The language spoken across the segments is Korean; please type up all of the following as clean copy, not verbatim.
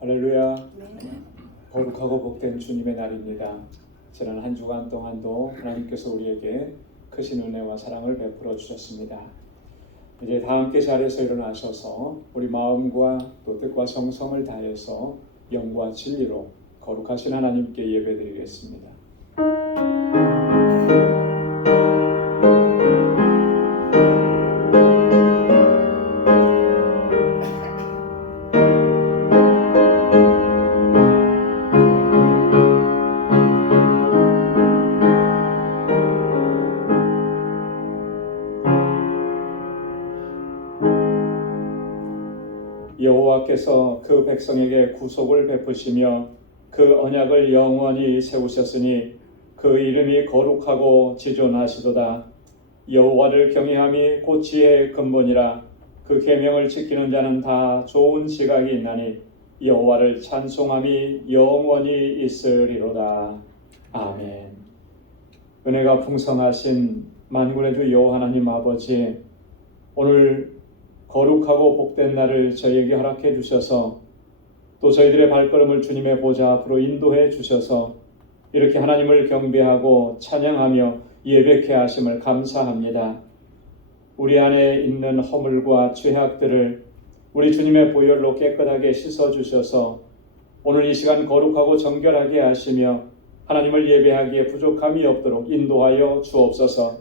할렐루야. 네. 거룩하고 복된 주님의 날입니다. 지난 한 주간 동안도 하나님께서 우리에게 크신 은혜와 사랑을 베풀어 주셨습니다. 이제 다 함께 자리에서 일어나셔서 우리 마음과 또 뜻과 정성을 다해서 영과 진리로 거룩하신 하나님께 예배드리겠습니다. 여호와께서 그 백성에게 구속을 베푸시며 그 언약을 영원히 세우셨으니 그 이름이 거룩하고 지존하시도다. 여호와를 경외함이 곧 지혜의 근본이라. 그 계명을 지키는 자는 다 좋은 지각이 있나니 여호와를 찬송함이 영원히 있으리로다. 아멘. 은혜가 풍성하신 만군의 주 여호와 하나님 아버지, 오늘 거룩하고 복된 날을 저희에게 허락해 주셔서 또 저희들의 발걸음을 주님의 보좌 앞으로 인도해 주셔서 이렇게 하나님을 경배하고 찬양하며 예배케 하심을 감사합니다. 우리 안에 있는 허물과 죄악들을 우리 주님의 보혈로 깨끗하게 씻어 주셔서 오늘 이 시간 거룩하고 정결하게 하시며 하나님을 예배하기에 부족함이 없도록 인도하여 주옵소서.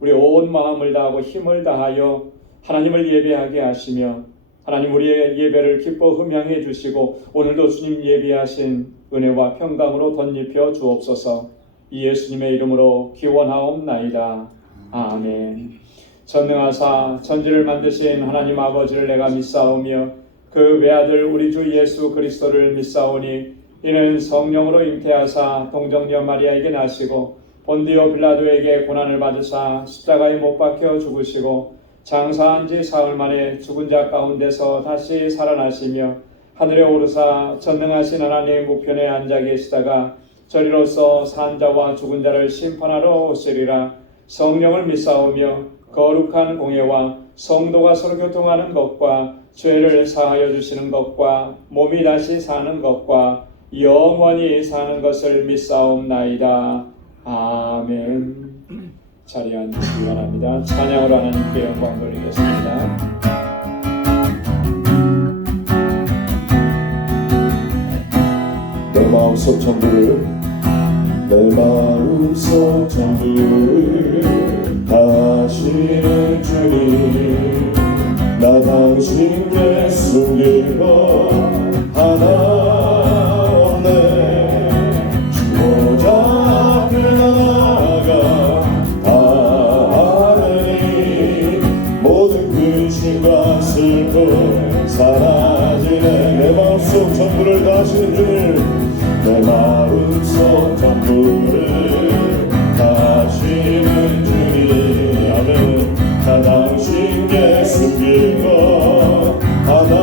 우리 온 마음을 다하고 힘을 다하여 하나님을 예배하게 하시며 하나님 우리의 예배를 기뻐 흠양해 주시고 오늘도 주님 예비하신 은혜와 평강으로 덧입혀 주옵소서. 이 예수님의 이름으로 기원하옵나이다. 아멘. 전능하사 천지를 만드신 하나님 아버지를 내가 믿사오며 그 외아들 우리 주 예수 그리스도를 믿사오니 이는 성령으로 잉태하사 동정녀 마리아에게 나시고 본디오 빌라도에게 고난을 받으사 십자가에 못 박혀 죽으시고 장사한 지 사흘 만에 죽은 자 가운데서 다시 살아나시며 하늘에 오르사 전능하신 하나님 우편에 앉아 계시다가 저리로서 산 자와 죽은 자를 심판하러 오시리라. 성령을 믿사오며 거룩한 공예와 성도가 서로 교통하는 것과 죄를 사하여 주시는 것과 몸이 다시 사는 것과 영원히 사는 것을 믿사옵나이다. 아멘. 자리에 앉으시기 바랍니다. 찬양으로 하나님께 영광 돌리겠습니다. 내 마음속 전부를 하시는 주님, 나 당신께 숨길 것 하나 없네. 주보자 앞에 나아가 하느니 모든 근심과 슬픔 사라지네. 내 마음속 전부를 다하시는 주님, 내 마음속 전부를 다하시는 주님, 아멘. 나 당신께 숨길 것 하나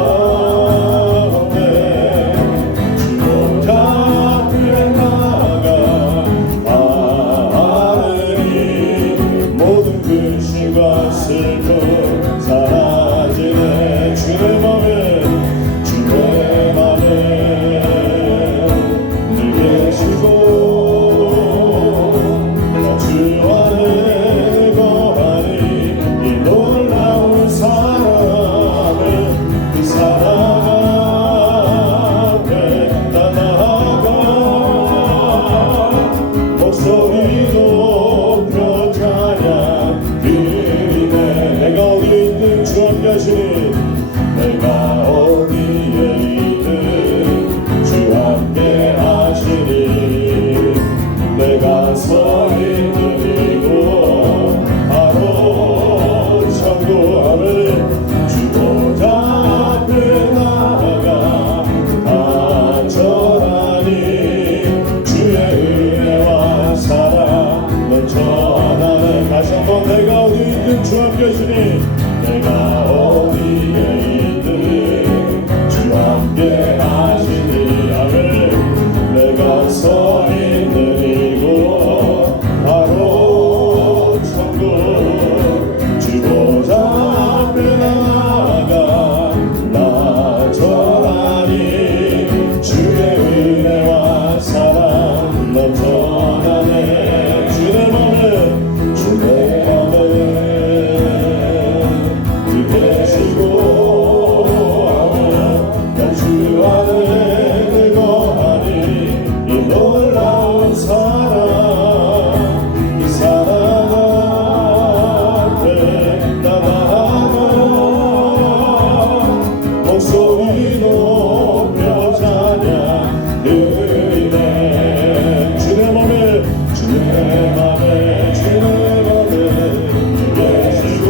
없네. 주보자 앞에 나아가 하느니 모든 근심과 슬픔 사라지네. 주의 맘에 주보자 앞에 나아가 나 전하니 전하네 주의 맘에 주 계시고 난 주 안에 거하니 이 놀라운 사랑 이 사랑 앞에 나아가 목소리 높여 찬양 드리네 주의 맘에 계시고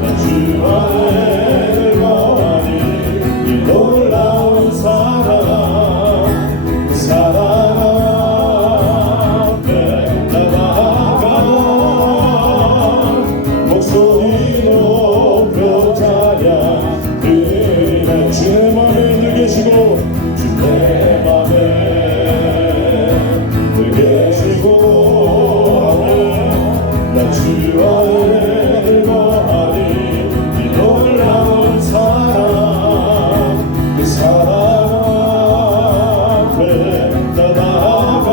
난 주 안에 거하니 이 놀라운 사랑 그 사랑 앞에 나아가 목소리 높여 찬양 드리네 주의 맘에 늘 계시고 주의 맘에 늘 계시고 난 주 안에 거하니 이 놀라운 사랑 그 사랑 앞에 나아가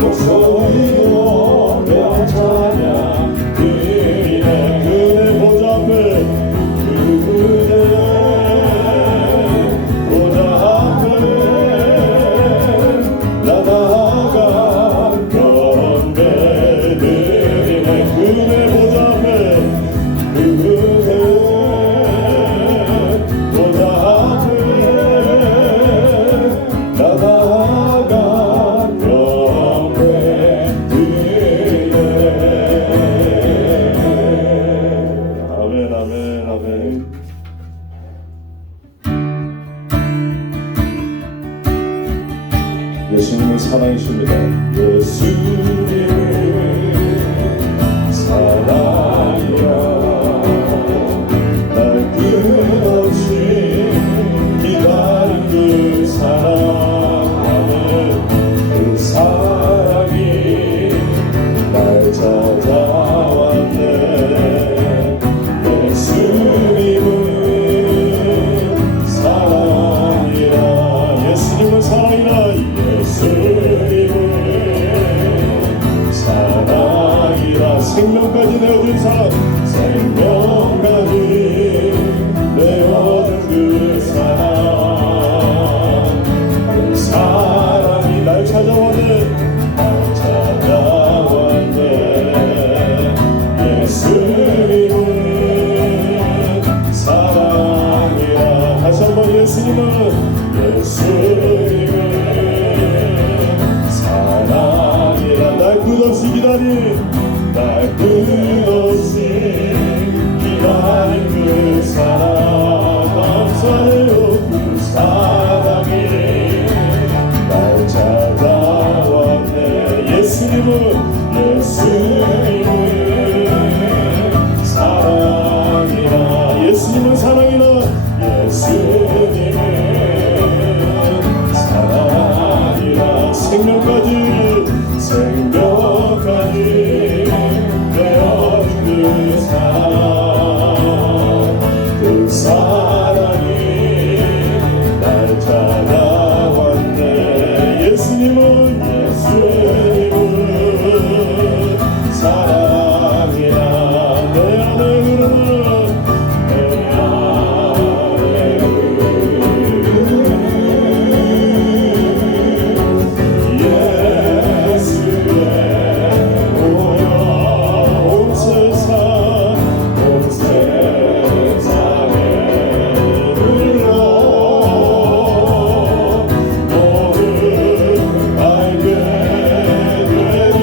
목소리 높여 찬양 드리네 그대 보좌 앞에 그대 보좌 앞에 나아가 경배드리네 그대 보좌 앞에 그대 보좌 앞에 나아가 경배드리네 아멘 아멘 아멘 예수님은 사랑이십니다. 예수님은 사랑이야 날 끝없이 기다린 그 사랑하는 그 사랑이 날 찾아왔네 예수님은 사랑이라 예수님은 사랑이라 예수님은 사랑이라 생명까지 내어준 사랑 생명까지 내어준 그 사랑 그 사랑이 날 찾아왔네 날 찾아왔네 예수님은 사랑이라 다시 한번 예수님은 사랑이라 날 끝없이 기다린 날 끝없이 기다린 그 사랑 감사해요 그 사랑이 날 찾아왔네 예수님은 사랑이라 예수님은 사랑이라 예수님은 사랑이라 생명까지 내어준 그 사랑 그 사랑이 날 찾아왔네 예수님은 사랑이라 내 안에 흐르는 내 안에 예수의 오여 온 세상에 흘러 너를 알게 되리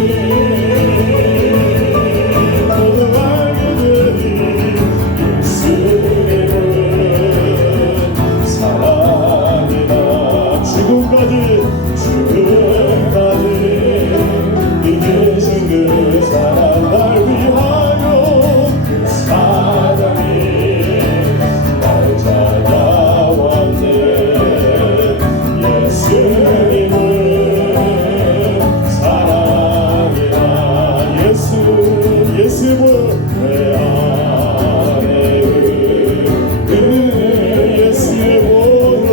예수님은 사랑이다 지금까지 이기신 그 사랑 날 위하여 그 사랑이 날 찾아왔네 예수님은 사랑이라 예수의 보혈 내 안에 예수의 보혈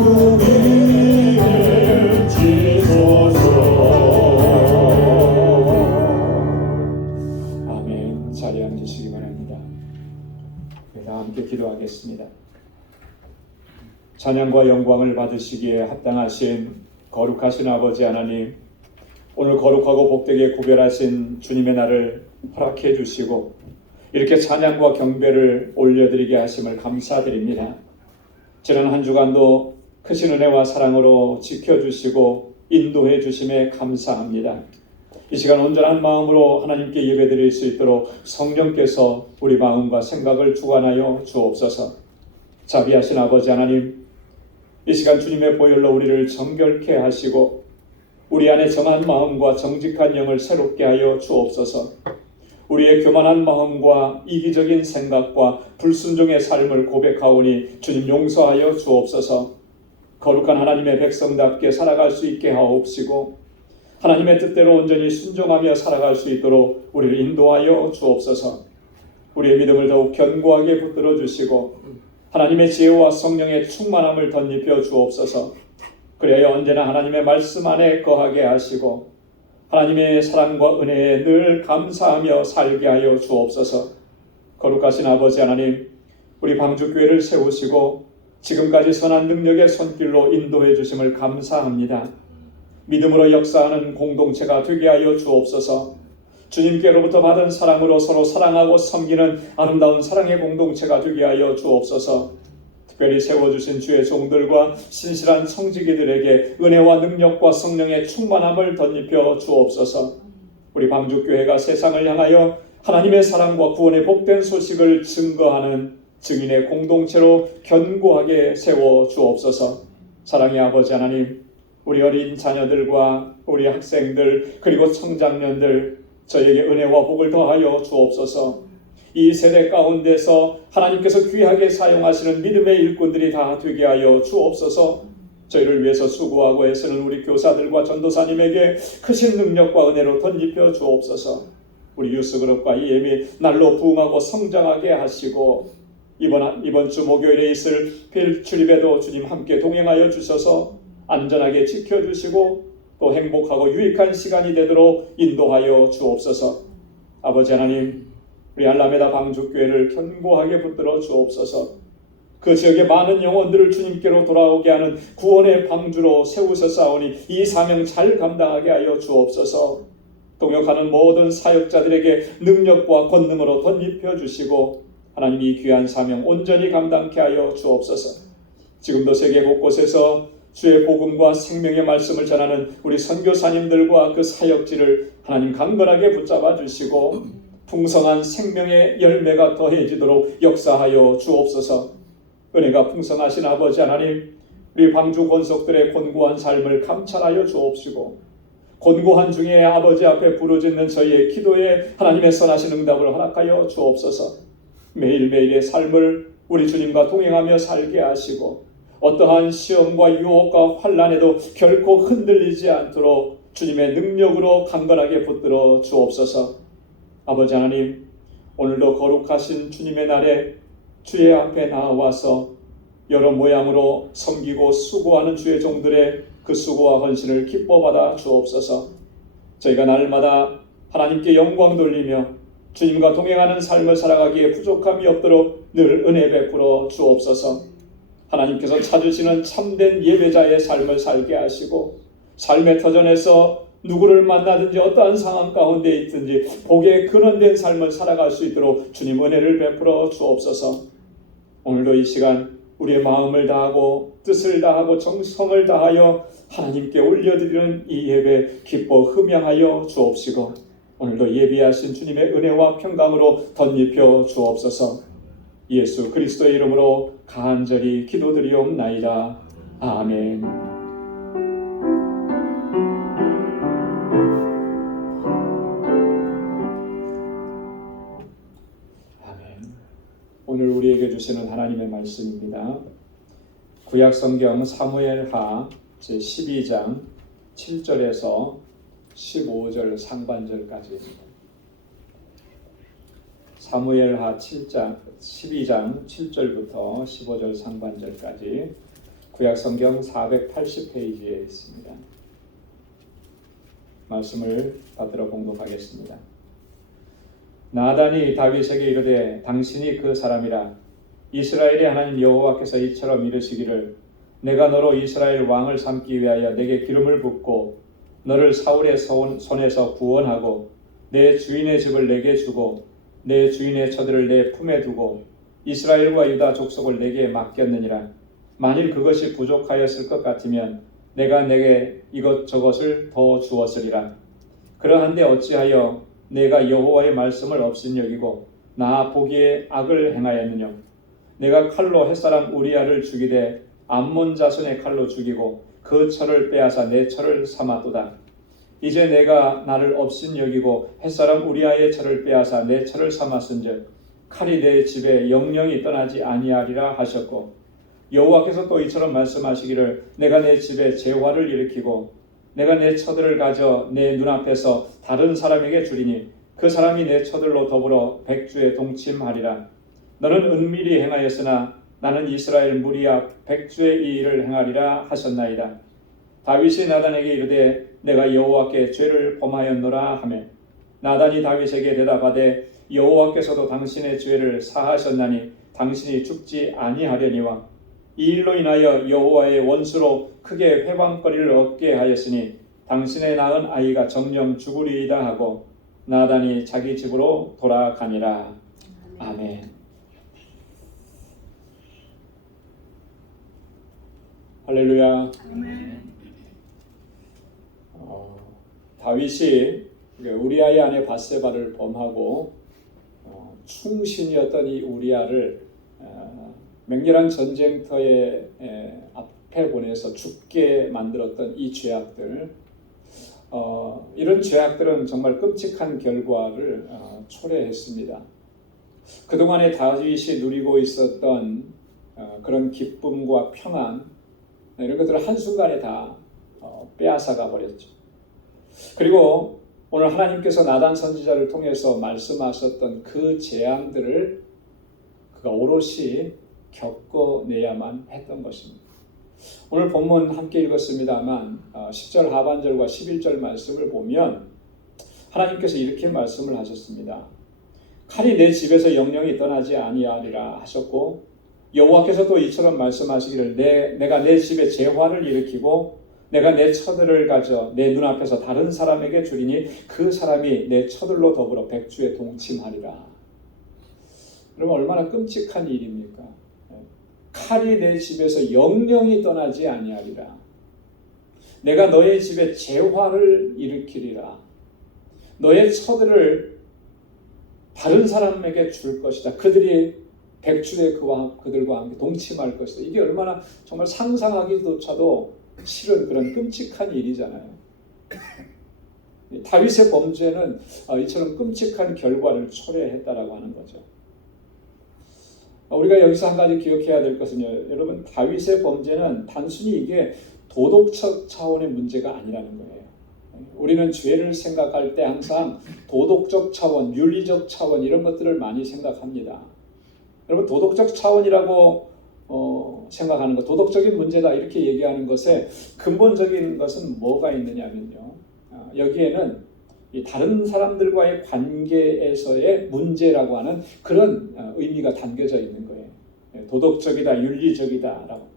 우리를 지소서. 아멘. 자리에 앉으시기 바랍니다. 다 함께 기도하겠습니다. 찬양과 영광을 받으시기에 합당하신 거룩하신 아버지 하나님, 오늘 거룩하고 복되게 구별하신 주님의 날을 허락해 주시고 이렇게 찬양과 경배를 올려드리게 하심을 감사드립니다. 지난 한 주간도 크신 은혜와 사랑으로 지켜주시고 인도해 주심에 감사합니다. 이 시간 온전한 마음으로 하나님께 예배드릴 수 있도록 성령께서 우리 마음과 생각을 주관하여 주옵소서. 자비하신 아버지 하나님, 이 시간 주님의 보혈로 우리를 정결케 하시고 우리 안에 정한 마음과 정직한 영을 새롭게 하여 주옵소서. 우리의 교만한 마음과 이기적인 생각과 불순종의 삶을 고백하오니 주님 용서하여 주옵소서. 거룩한 하나님의 백성답게 살아갈 수 있게 하옵시고 하나님의 뜻대로 온전히 순종하며 살아갈 수 있도록 우리를 인도하여 주옵소서. 우리의 믿음을 더욱 견고하게 붙들어 주시고 하나님의 지혜와 성령의 충만함을 덧입혀 주옵소서. 그래야 언제나 하나님의 말씀 안에 거하게 하시고 하나님의 사랑과 은혜에 늘 감사하며 살게 하여 주옵소서. 거룩하신 아버지 하나님, 우리 방주교회를 세우시고 지금까지 선한 능력의 손길로 인도해 주심을 감사합니다. 믿음으로 역사하는 공동체가 되게 하여 주옵소서. 주님께로부터 받은 사랑으로 서로 사랑하고 섬기는 아름다운 사랑의 공동체가 되게 하여 주옵소서. 특별히 세워주신 주의 종들과 신실한 청지기들에게 은혜와 능력과 성령의 충만함을 덧입혀 주옵소서. 우리 방주교회가 세상을 향하여 하나님의 사랑과 구원의 복된 소식을 증거하는 증인의 공동체로 견고하게 세워 주옵소서. 사랑의 아버지 하나님, 우리 어린 자녀들과 우리 학생들 그리고 청장년들 저에게 은혜와 복을 더하여 주옵소서. 이 세대 가운데서 하나님께서 귀하게 사용하시는 믿음의 일꾼들이 다 되게 하여 주옵소서. 저희를 위해서 수고하고 애쓰는 우리 교사들과 전도사님에게 크신 능력과 은혜로 덧입혀 주옵소서. 우리 유스그룹과 이 예미 날로 부흥하고 성장하게 하시고 이번 주 목요일에 있을 필 출입에도 주님 함께 동행하여 주셔서 안전하게 지켜주시고 또 행복하고 유익한 시간이 되도록 인도하여 주옵소서. 아버지 하나님, 우리 알라메다 방주교회를 견고하게 붙들어 주옵소서. 그 지역의 많은 영혼들을 주님께로 돌아오게 하는 구원의 방주로 세우셨사오니 이 사명 잘 감당하게 하여 주옵소서. 동역하는 모든 사역자들에게 능력과 권능으로 덧입혀 주시고 하나님 이 귀한 사명 온전히 감당케 하여 주옵소서. 지금도 세계 곳곳에서 주의 복음과 생명의 말씀을 전하는 우리 선교사님들과 그 사역지를 하나님 강건하게 붙잡아 주시고 풍성한 생명의 열매가 더해지도록 역사하여 주옵소서. 은혜가 풍성하신 아버지 하나님, 우리 방주 권속들의 곤고한 삶을 감찰하여 주옵시고 곤고한 중에 아버지 앞에 부르짖는 저희의 기도에 하나님의 선하신 응답을 허락하여 주옵소서. 매일매일의 삶을 우리 주님과 동행하며 살게 하시고 어떠한 시험과 유혹과 환난에도 결코 흔들리지 않도록 주님의 능력으로 강건하게 붙들어 주옵소서. 아버지 하나님, 오늘도 거룩하신 주님의 날에 주의 앞에 나와서 여러 모양으로 섬기고 수고하는 주의 종들의 그 수고와 헌신을 기뻐받아 주옵소서. 저희가 날마다 하나님께 영광 돌리며 주님과 동행하는 삶을 살아가기에 부족함이 없도록 늘 은혜 베풀어 주옵소서. 하나님께서 찾으시는 참된 예배자의 삶을 살게 하시고 삶의 터전에서 누구를 만나든지 어떠한 상황 가운데 있든지 복에 근원된 삶을 살아갈 수 있도록 주님 은혜를 베풀어 주옵소서. 오늘도 이 시간 우리의 마음을 다하고 뜻을 다하고 정성을 다하여 하나님께 올려드리는 이 예배 기뻐 흠양하여 주옵시고 오늘도 예비하신 주님의 은혜와 평강으로 덧입혀 주옵소서. 예수 그리스도의 이름으로 간절히 기도드리옵나이다. 아멘. 아멘. 오늘 우리에게 주시는 하나님의 말씀입니다. 구약 성경 사무엘하 제12장 7절에서 15절 상반절까지입니다. 사무엘하 12장 7절부터 15절 상반절까지 구약성경 480페이지에 있습니다. 말씀을 받들어 공독하겠습니다. 나단이 다윗에게 이르되 당신이 그 사람이라. 이스라엘의 하나님 여호와께서 이처럼 이르시기를 내가 너로 이스라엘 왕을 삼기 위하여 내게 기름을 붓고 너를 사울의 손에서 구원하고 내 주인의 집을 내게 주고 내 주인의 처들을 내 품에 두고 이스라엘과 유다 족속을 내게 맡겼느니라. 만일 그것이 부족하였을 것 같으면 내가 내게 이것저것을 더 주었으리라. 그러한데 어찌하여 내가 여호와의 말씀을 없인 여기고 나 보기에 악을 행하였느냐. 내가 칼로 햇사람 우리아를 죽이되 암몬 자손의 칼로 죽이고 그 철을 빼앗아 내 철을 삼았도다. 이제 내가 나를 없인 여기고 햇사람 우리아의 철을 빼앗아 내 철을 삼았은즉 칼이 내 집에 영영이 떠나지 아니하리라 하셨고 여호와께서 또 이처럼 말씀하시기를 내가 내 집에 재화를 일으키고 내가 내 처들을 가져 내 눈앞에서 다른 사람에게 주리니 그 사람이 내 처들로 더불어 백주에 동침하리라. 너는 은밀히 행하였으나 나는 이스라엘 무리 앞 백주의 이 일을 행하리라 하셨나이다. 다윗이 나단에게 이르되 내가 여호와께 죄를 범하였노라 하매 나단이 다윗에게 대답하되 여호와께서도 당신의 죄를 사하셨나니 당신이 죽지 아니하려니와 이 일로 인하여 여호와의 원수로 크게 회방거리를 얻게 하였으니 당신의 낳은 아이가 정령 죽으리이다 하고 나단이 자기 집으로 돌아가니라. 아멘. 할렐루야. 다윗이 우리아의 아내 밧세바를 범하고 충신이었던 이 우리아를 맹렬한 전쟁터에 앞에 보내서 죽게 만들었던 이 죄악들, 이런 죄악들은 정말 끔찍한 결과를 초래했습니다. 그동안에 다윗이 누리고 있었던 그런 기쁨과 평안, 이런 것들을 한순간에 다 빼앗아가 버렸죠. 그리고 오늘 하나님께서 나단 선지자를 통해서 말씀하셨던 그 재앙들을 그가 오롯이 겪어내야만 했던 것입니다. 오늘 본문 함께 읽었습니다만 10절 하반절과 11절 말씀을 보면 하나님께서 이렇게 말씀을 하셨습니다. 칼이 내 집에서 영영이 떠나지 아니하리라 하셨고 여호와께서 또 이처럼 말씀하시기를 내가 내 집에 재화를 일으키고 내가 내 처들을 가져 내 눈앞에서 다른 사람에게 주리니 그 사람이 내 처들로 더불어 백주에 동침하리라. 그러면 얼마나 끔찍한 일입니까? 칼이 내 집에서 영영이 떠나지 아니하리라. 내가 너의 집에 재화를 일으키리라. 너의 처들을 다른 사람에게 줄 것이다. 그들이 백주에 그들과 함께 동침할 것이다. 이게 얼마나 정말 상상하기조차도 싫은 그런 끔찍한 일이잖아요. 다윗의 범죄는 이처럼 끔찍한 결과를 초래했다라고 하는 거죠. 우리가 여기서 한 가지 기억해야 될 것은요, 여러분, 다윗의 범죄는 단순히 이게 도덕적 차원의 문제가 아니라는 거예요. 우리는 죄를 생각할 때 항상 도덕적 차원, 윤리적 차원 이런 것들을 많이 생각합니다. 여러분, 도덕적 차원이라고 생각하는 것, 도덕적인 문제다 이렇게 얘기하는 것에 근본적인 것은 뭐가 있느냐면요, 여기에는 이 다른 사람들과의 관계에서의 문제라고 하는 그런 의미가 담겨져 있는 거예요. 도덕적이다, 윤리적이다라고.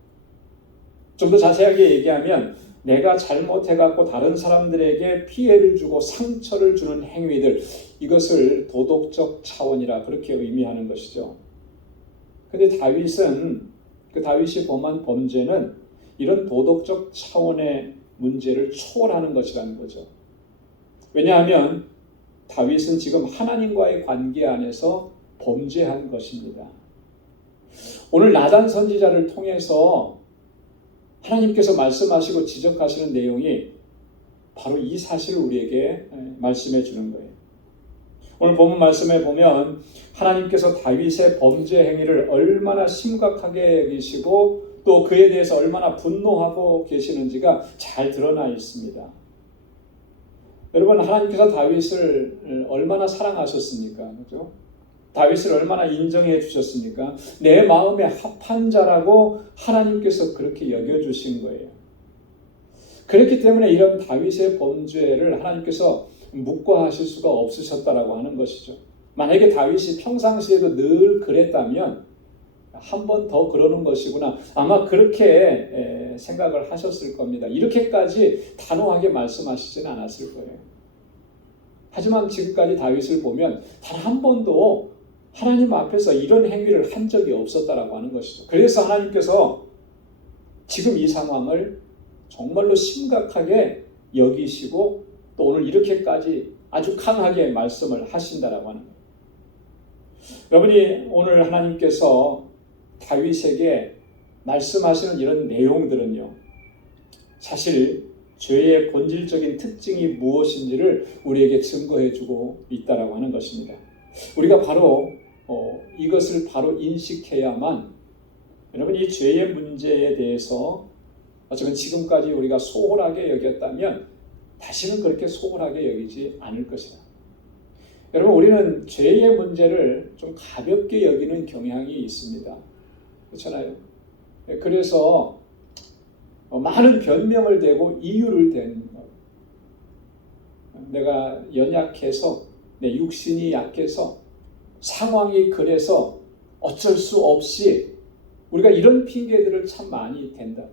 좀 더 자세하게 얘기하면 내가 잘못해갖고 다른 사람들에게 피해를 주고 상처를 주는 행위들, 이것을 도덕적 차원이라 그렇게 의미하는 것이죠. 근데 다윗이 범한 범죄는 이런 도덕적 차원의 문제를 초월하는 것이라는 거죠. 왜냐하면 다윗은 지금 하나님과의 관계 안에서 범죄한 것입니다. 오늘 나단 선지자를 통해서 하나님께서 말씀하시고 지적하시는 내용이 바로 이 사실을 우리에게 말씀해 주는 거예요. 오늘 본문 말씀에 보면 하나님께서 다윗의 범죄 행위를 얼마나 심각하게 여기시고 또 그에 대해서 얼마나 분노하고 계시는지가 잘 드러나 있습니다. 여러분, 하나님께서 다윗을 얼마나 사랑하셨습니까? 그렇죠? 다윗을 얼마나 인정해 주셨습니까? 내 마음에 합한 자라고 하나님께서 그렇게 여겨주신 거예요. 그렇기 때문에 이런 다윗의 범죄를 하나님께서 묵과하실 수가 없으셨다라고 하는 것이죠. 만약에 다윗이 평상시에도 늘 그랬다면 한 번 더 그러는 것이구나, 아마 그렇게 생각을 하셨을 겁니다. 이렇게까지 단호하게 말씀하시지는 않았을 거예요. 하지만 지금까지 다윗을 보면 단 한 번도 하나님 앞에서 이런 행위를 한 적이 없었다라고 하는 것이죠. 그래서 하나님께서 지금 이 상황을 정말로 심각하게 여기시고 또 오늘 이렇게까지 아주 강하게 말씀을 하신다라고 하는 거예요. 여러분이 오늘 하나님께서 다윗에게 말씀하시는 이런 내용들은요, 사실 죄의 본질적인 특징이 무엇인지를 우리에게 증거해주고 있다라고 하는 것입니다. 우리가 바로 이것을 바로 인식해야만, 여러분, 이 죄의 문제에 대해서 어쩌면 지금까지 우리가 소홀하게 여겼다면 다시는 그렇게 소홀하게 여기지 않을 것이다. 여러분, 우리는 죄의 문제를 좀 가볍게 여기는 경향이 있습니다. 그렇잖아요. 그래서 많은 변명을 대고 이유를 대는 것. 내가 연약해서, 내 육신이 약해서, 상황이 그래서 어쩔 수 없이, 우리가 이런 핑계들을 참 많이 댄다.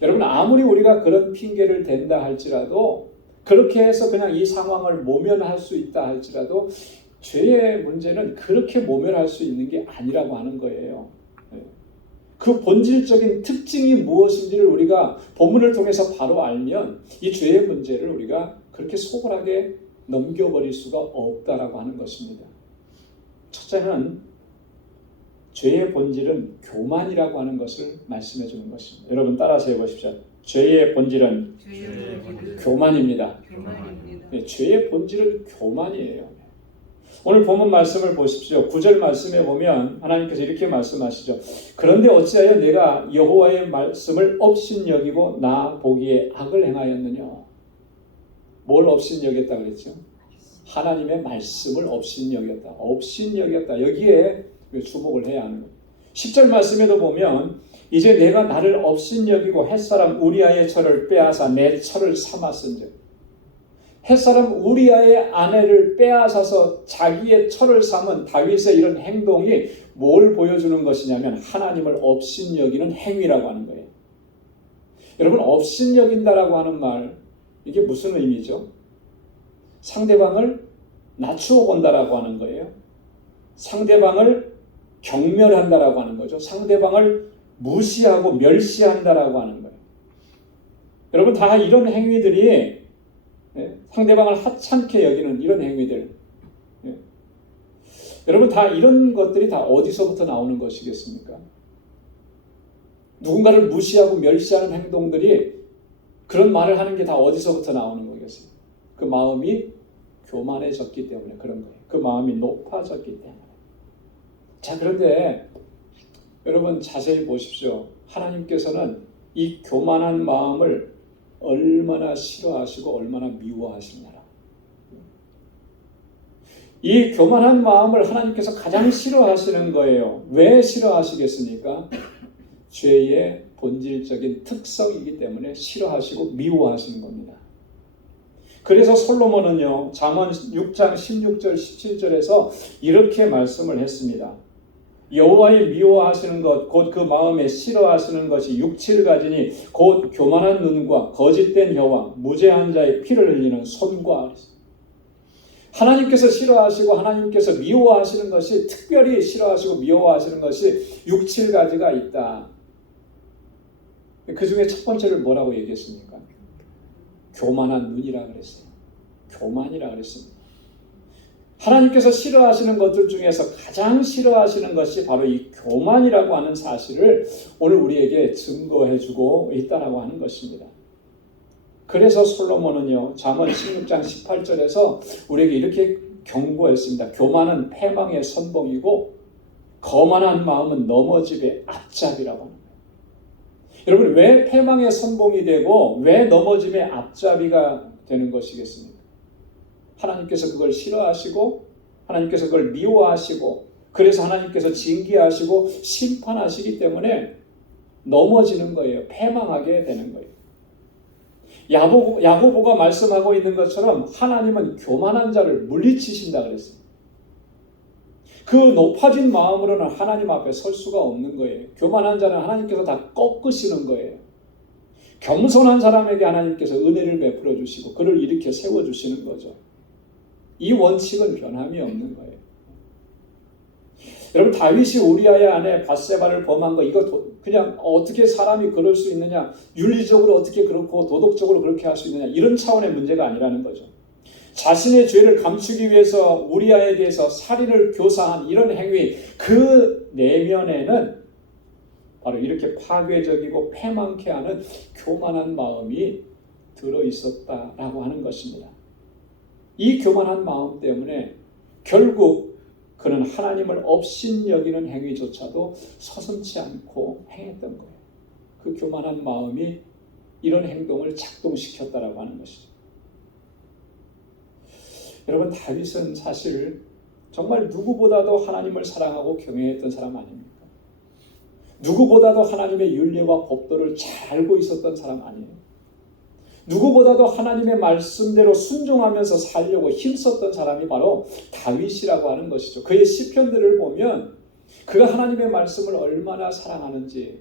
여러분, 아무리 우리가 그런 핑계를 댄다 할지라도, 그렇게 해서 그냥 이 상황을 모면할 수 있다 할지라도 죄의 문제는 그렇게 모면할 수 있는 게 아니라고 하는 거예요. 그 본질적인 특징이 무엇인지를 우리가 본문을 통해서 바로 알면 이 죄의 문제를 우리가 그렇게 소홀하게 넘겨버릴 수가 없다라고 하는 것입니다. 첫째는 죄의 본질은 교만이라고 하는 것을 말씀해 주는 것입니다. 여러분 따라서 해보십시오. 죄의 본질은 교만입니다. 네, 죄의 본질은 교만이에요. 오늘 본문 말씀을 보십시오. 9절 말씀에 보면 하나님께서 이렇게 말씀하시죠. 그런데 어찌하여 내가 여호와의 말씀을 업신여기고 나 보기에 악을 행하였느냐. 뭘 업신여겼다 그랬죠? 하나님의 말씀을 업신여겼다. 업신여겼다. 여기에 주목을 해야 하는 거예요. 10절 말씀에도 보면 이제 내가 나를 업신여기고 햇사람 우리아의 철을 빼앗아 내 철을 삼았은즉, 햇사람 우리아의 아내를 빼앗아서 자기의 철을 삼은 다윗의 이런 행동이 뭘 보여주는 것이냐면 하나님을 업신여기는 행위라고 하는 거예요. 여러분, 업신여긴다라고 하는 말, 이게 무슨 의미죠? 상대방을 낮추어 본다라고 하는 거예요. 상대방을 경멸한다라고 하는 거죠. 상대방을 무시하고 멸시한다라고 하는 거예요. 여러분, 다 이런 행위들이 상대방을 하찮게 여기는 이런 행위들, 여러분 다 이런 것들이 다 어디서부터 나오는 것이겠습니까? 누군가를 무시하고 멸시하는 행동들이, 그런 말을 하는 게 다 어디서부터 나오는 거겠어요? 그 마음이 교만해졌기 때문에 그런 거예요. 그 마음이 높아졌기 때문에. 자, 그런데 여러분 자세히 보십시오. 하나님께서는 이 교만한 마음을 얼마나 싫어하시고 얼마나 미워하시느냐. 이 교만한 마음을 하나님께서 가장 싫어하시는 거예요. 왜 싫어하시겠습니까? 죄의 본질적인 특성이기 때문에 싫어하시고 미워하시는 겁니다. 그래서 솔로몬은요, 잠언 6장 16절 17절에서 이렇게 말씀을 했습니다. 여호와의 미워하시는 것 곧 그 마음에 싫어하시는 것이 육체를 가지니 곧 교만한 눈과 거짓된 혀와 무죄한 자의 피를 흘리는 손과. 하나님께서 싫어하시고 하나님께서 미워하시는 것이, 특별히 싫어하시고 미워하시는 것이 육칠 가지가 있다. 그 중에 첫 번째를 뭐라고 얘기했습니까? 교만한 눈이라 그랬어요. 교만이라 그랬습니다. 하나님께서 싫어하시는 것들 중에서 가장 싫어하시는 것이 바로 이 교만이라고 하는 사실을 오늘 우리에게 증거해주고 있다라고 하는 것입니다. 그래서 솔로몬은요, 잠언 16장 18절에서 우리에게 이렇게 경고했습니다. 교만은 패망의 선봉이고 거만한 마음은 넘어짐의 앞잡이라고 합니다. 여러분, 왜 패망의 선봉이 되고 왜 넘어짐의 앞잡이가 되는 것이겠습니까? 하나님께서 그걸 싫어하시고 하나님께서 그걸 미워하시고 그래서 하나님께서 징계하시고 심판하시기 때문에 넘어지는 거예요. 패망하게 되는 거예요. 야고보가 말씀하고 있는 것처럼 하나님은 교만한 자를 물리치신다 그랬어요. 그 높아진 마음으로는 하나님 앞에 설 수가 없는 거예요. 교만한 자는 하나님께서 다 꺾으시는 거예요. 겸손한 사람에게 하나님께서 은혜를 베풀어 주시고 그를 일으켜 세워주시는 거죠. 이 원칙은 변함이 없는 거예요. 여러분, 다윗이 우리아의 아내 밧세바를 범한 거, 이거 그냥 어떻게 사람이 그럴 수 있느냐, 윤리적으로 어떻게 그렇고 도덕적으로 그렇게 할 수 있느냐, 이런 차원의 문제가 아니라는 거죠. 자신의 죄를 감추기 위해서 우리아에 대해서 살인을 교사한 이런 행위, 그 내면에는 바로 이렇게 파괴적이고 패망케 하는 교만한 마음이 들어있었다라고 하는 것입니다. 이 교만한 마음 때문에 결국 그는 하나님을 업신여기는 행위조차도 서슴지 않고 행했던 거예요. 그 교만한 마음이 이런 행동을 작동시켰다라고 하는 것이죠. 여러분, 다윗은 사실 정말 누구보다도 하나님을 사랑하고 경외했던 사람 아닙니까? 누구보다도 하나님의 율례와 법도를 잘 알고 있었던 사람 아니에요? 누구보다도 하나님의 말씀대로 순종하면서 살려고 힘썼던 사람이 바로 다윗이라고 하는 것이죠. 그의 시편들을 보면 그가 하나님의 말씀을 얼마나 사랑하는지,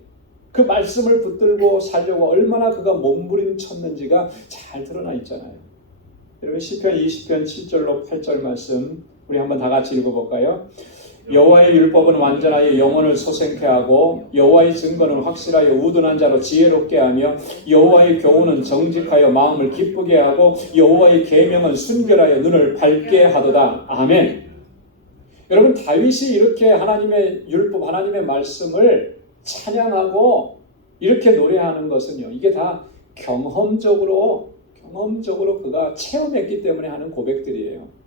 그 말씀을 붙들고 살려고 얼마나 그가 몸부림쳤는지가 잘 드러나 있잖아요. 여러분, 시편 20편 7절로 8절 말씀 우리 한번 다 같이 읽어볼까요? 여호와의 율법은 완전하여 영혼을 소생케 하고 여호와의 증거는 확실하여 우둔한 자로 지혜롭게 하며 여호와의 교훈은 정직하여 마음을 기쁘게 하고 여호와의 계명은 순결하여 눈을 밝게 하도다. 아멘. 여러분, 다윗이 이렇게 하나님의 율법, 하나님의 말씀을 찬양하고 이렇게 노래하는 것은요, 이게 다 경험적으로 그가 체험했기 때문에 하는 고백들이에요.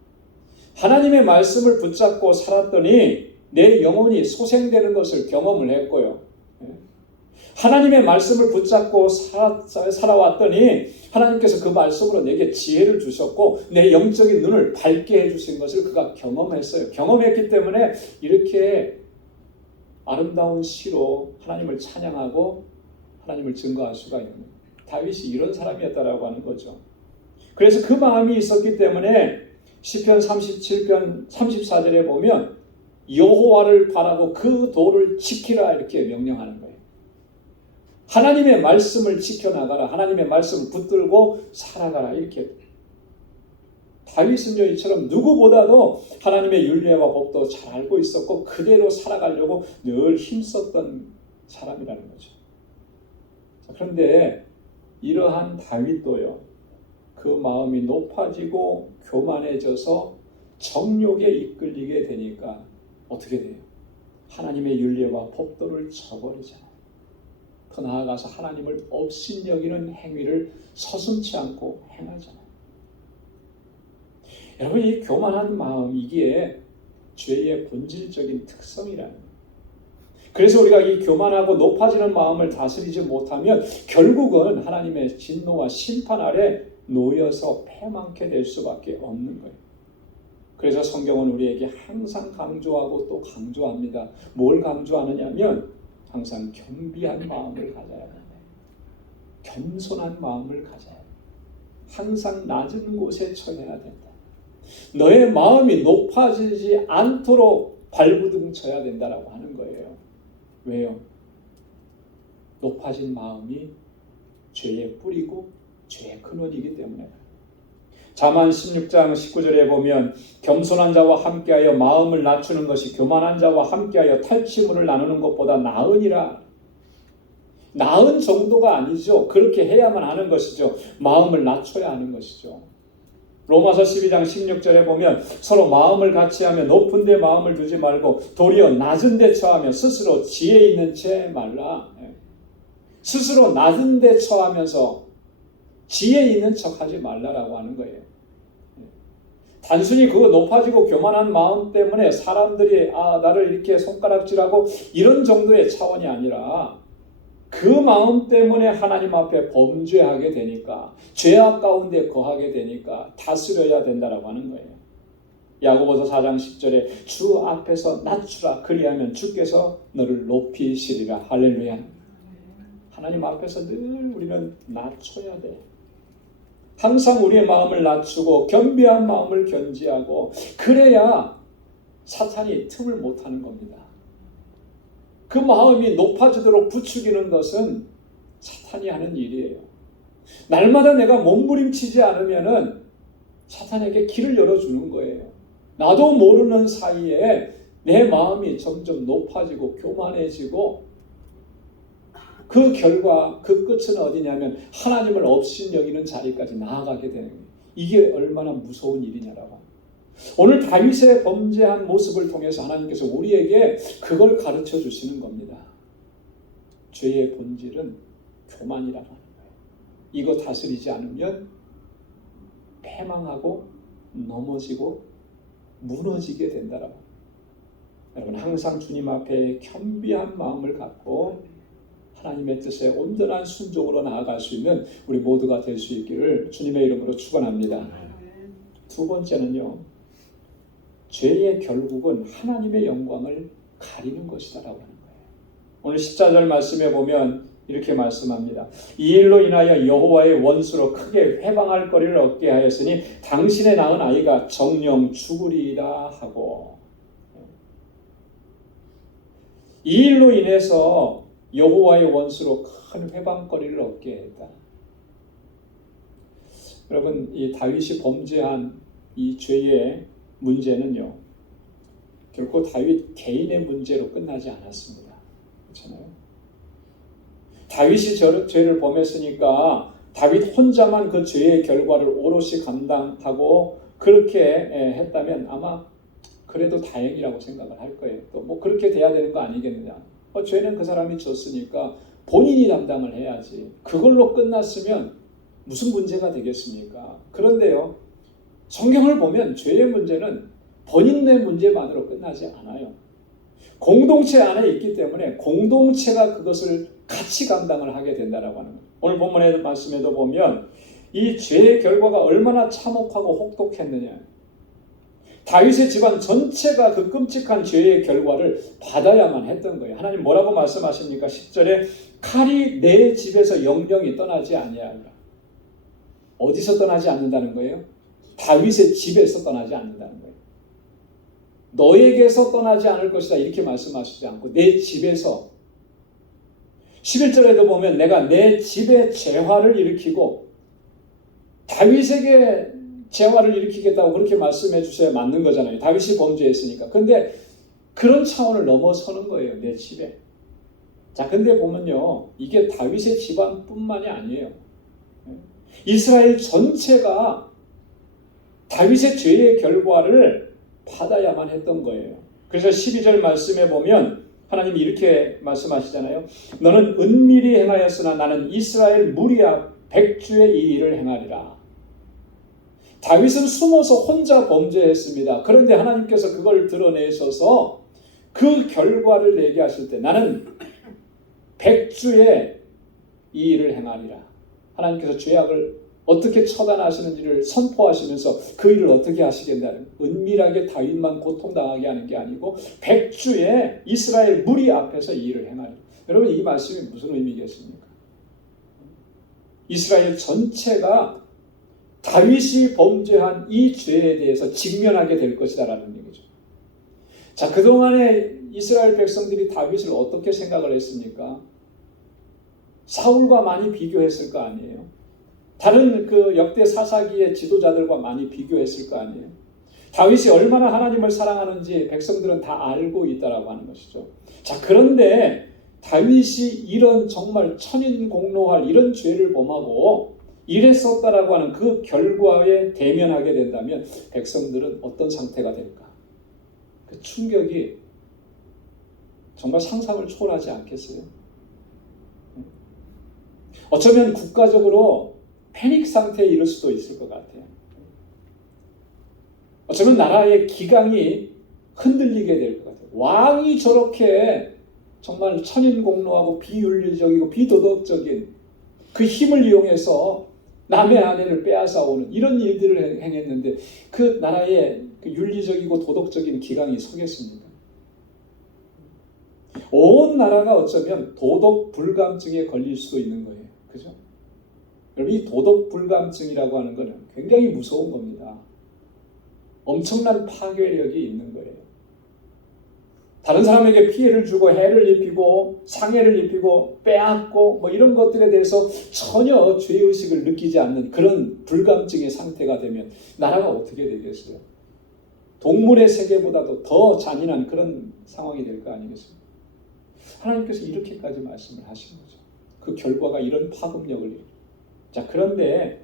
하나님의 말씀을 붙잡고 살았더니 내 영혼이 소생되는 것을 경험을 했고요. 하나님의 말씀을 붙잡고 살아왔더니 하나님께서 그 말씀으로 내게 지혜를 주셨고 내 영적인 눈을 밝게 해주신 것을 그가 경험했어요. 경험했기 때문에 이렇게 아름다운 시로 하나님을 찬양하고 하나님을 증거할 수가 있는 거예요. 다윗이 이런 사람이었다라고 하는 거죠. 그래서 그 마음이 있었기 때문에 시편 37편 34절에 보면 여호와를 바라고 그 도를 지키라 이렇게 명령하는 거예요. 하나님의 말씀을 지켜나가라. 하나님의 말씀을 붙들고 살아가라. 이렇게. 다윗은 이처럼 누구보다도 하나님의 율례와 법도 잘 알고 있었고 그대로 살아가려고 늘 힘썼던 사람이라는 거죠. 그런데 이러한 다윗도요, 그 마음이 높아지고 교만해져서 정욕에 이끌리게 되니까 어떻게 돼요? 하나님의 율례와 법도를 저버리잖아요. 더 나아가서 하나님을 업신여기는 행위를 서슴지 않고 행하잖아요. 여러분, 이 교만한 마음, 이게 죄의 본질적인 특성이라는 거예요. 그래서 우리가 이 교만하고 높아지는 마음을 다스리지 못하면 결국은 하나님의 진노와 심판 아래 놓여서 패망케 될 수밖에 없는 거예요. 그래서 성경은 우리에게 항상 강조하고 또 강조합니다. 뭘 강조하느냐면 항상 겸비한 마음을 가져야 된다. 겸손한 마음을 가져야 된다. 항상 낮은 곳에 처해야 된다. 너의 마음이 높아지지 않도록 발부둥 쳐야 된다라고 하는 거예요. 왜요? 높아진 마음이 죄의 뿌리고 죄의 근원이기 때문에. 잠언 16장 19절에 보면 겸손한 자와 함께하여 마음을 낮추는 것이 교만한 자와 함께하여 탈취물을 나누는 것보다 나으니라. 나은 정도가 아니죠. 그렇게 해야만 하는 것이죠. 마음을 낮춰야 하는 것이죠. 로마서 12장 16절에 보면 서로 마음을 같이하며 높은 데 마음을 두지 말고 도리어 낮은 데 처하며 스스로 지혜 있는 채 말라. 스스로 낮은 데 처하면서 지혜 있는 척하지 말라라고 하는 거예요. 단순히 그거 높아지고 교만한 마음 때문에 사람들이 나를 이렇게 손가락질하고 이런 정도의 차원이 아니라 그 마음 때문에 하나님 앞에 범죄하게 되니까 죄악 가운데 거하게 되니까 다스려야 된다라고 하는 거예요. 야고보서 4장 10절에 주 앞에서 낮추라 그리하면 주께서 너를 높이시리라. 할렐루야. 하나님 앞에서 늘 우리는 낮춰야 돼. 항상 우리의 마음을 낮추고 겸비한 마음을 견지하고 그래야 사탄이 틈을 못하는 겁니다. 그 마음이 높아지도록 부추기는 것은 사탄이 하는 일이에요. 날마다 내가 몸부림치지 않으면은 사탄에게 길을 열어주는 거예요. 나도 모르는 사이에 내 마음이 점점 높아지고 교만해지고 그 결과 그 끝은 어디냐면 하나님을 없인 여기는 자리까지 나아가게 되는 거예요. 이게 얼마나 무서운 일이냐라고. 오늘 다윗의 범죄한 모습을 통해서 하나님께서 우리에게 그걸 가르쳐 주시는 겁니다. 죄의 본질은 교만이라고 하는 거예요. 이거 다스리지 않으면 패망하고 넘어지고 무너지게 된다라고. 여러분 항상 주님 앞에 겸비한 마음을 갖고 하나님의 뜻에 온전한 순종으로 나아갈 수 있는 우리 모두가 될 수 있기를 주님의 이름으로 축원합니다. 두 번째는요. 죄의 결국은 하나님의 영광을 가리는 것이다라고 하는 거예요. 오늘 14절 말씀에 보면 이렇게 말씀합니다. 이 일로 인하여 여호와의 원수로 크게 회방할 거리를 얻게 하였으니 당신의 낳은 아이가 정령 죽으리라 하고. 이 일로 인해서 여호와의 원수로 큰 회방거리를 얻게 했다. 여러분 이 다윗이 범죄한 이 죄의 문제는요. 결코 다윗 개인의 문제로 끝나지 않았습니다. 그렇잖아요. 다윗이 죄를 범했으니까 다윗 혼자만 그 죄의 결과를 오롯이 감당하고 그렇게 했다면 아마 그래도 다행이라고 생각을 할 거예요. 또 뭐 그렇게 돼야 되는 거 아니겠느냐. 죄는 그 사람이 졌으니까 본인이 담당을 해야지. 그걸로 끝났으면 무슨 문제가 되겠습니까? 그런데요. 성경을 보면 죄의 문제는 본인의 문제만으로 끝나지 않아요. 공동체 안에 있기 때문에 공동체가 그것을 같이 감당을 하게 된다라고 하는 거예요. 오늘 본문의 말씀에도 보면 이 죄의 결과가 얼마나 참혹하고 혹독했느냐. 다윗의 집안 전체가 그 끔찍한 죄의 결과를 받아야만 했던 거예요. 하나님 뭐라고 말씀하십니까? 10절에 칼이 내 집에서 영영이 떠나지 아니하리라. 어디서 떠나지 않는다는 거예요? 다윗의 집에서 떠나지 않는다는 거예요. 너에게서 떠나지 않을 것이다 이렇게 말씀하시지 않고 내 집에서. 11절에도 보면 내가 내 집에 재화를 일으키고 다윗에게 재화를 일으키겠다고 그렇게 말씀해 주셔야 맞는 거잖아요. 다윗이 범죄했으니까. 근데 그런 차원을 넘어서는 거예요. 내 집에. 자, 근데 보면요. 이게 다윗의 집안뿐만이 아니에요. 이스라엘 전체가 다윗의 죄의 결과를 받아야만 했던 거예요. 그래서 12절 말씀에 보면 하나님이 이렇게 말씀하시잖아요. 너는 은밀히 행하였으나 나는 이스라엘 무리 앞 백주의 이 일을 행하리라. 다윗은 숨어서 혼자 범죄했습니다. 그런데 하나님께서 그걸 드러내셔서 그 결과를 내게 하실 때 나는 백주의 이 일을 행하리라. 하나님께서 죄악을 어떻게 처단하시는지를 선포하시면서 그 일을 어떻게 하시겠다는, 은밀하게 다윗만 고통당하게 하는 게 아니고 백주의 이스라엘 무리 앞에서 이 일을 행하리라. 여러분 이 말씀이 무슨 의미겠습니까? 이스라엘 전체가 다윗이 범죄한 이 죄에 대해서 직면하게 될 것이다라는 얘기죠. 자, 그동안에 이스라엘 백성들이 다윗을 어떻게 생각을 했습니까? 사울과 많이 비교했을 거 아니에요. 다른 그 역대 사사기의 지도자들과 많이 비교했을 거 아니에요. 다윗이 얼마나 하나님을 사랑하는지 백성들은 다 알고 있다라고 하는 것이죠. 자, 그런데 다윗이 이런 정말 천인공노할 이런 죄를 범하고 이랬었다라고 하는 그 결과에 대면하게 된다면 백성들은 어떤 상태가 될까? 그 충격이 정말 상상을 초월하지 않겠어요? 어쩌면 국가적으로 패닉 상태에 이를 수도 있을 것 같아요. 어쩌면 나라의 기강이 흔들리게 될 것 같아요. 왕이 저렇게 정말 천인공노하고 비윤리적이고 비도덕적인 그 힘을 이용해서 남의 아내를 빼앗아 오는 이런 일들을 행했는데 그 나라의 그 윤리적이고 도덕적인 기강이 서겠습니까? 온 나라가 어쩌면 도덕 불감증에 걸릴 수도 있는 거예요. 그죠? 여러분, 이 도덕 불감증이라고 하는 것은 굉장히 무서운 겁니다. 엄청난 파괴력이 있는 거예요. 다른 사람에게 피해를 주고 해를 입히고 상해를 입히고 빼앗고 뭐 이런 것들에 대해서 전혀 죄의식을 느끼지 않는 그런 불감증의 상태가 되면 나라가 어떻게 되겠어요? 동물의 세계보다도 더 잔인한 그런 상황이 될 거 아니겠습니까? 하나님께서 이렇게까지 말씀을 하신 거죠. 그 결과가 이런 파급력을 일으킵니다. 자, 그런데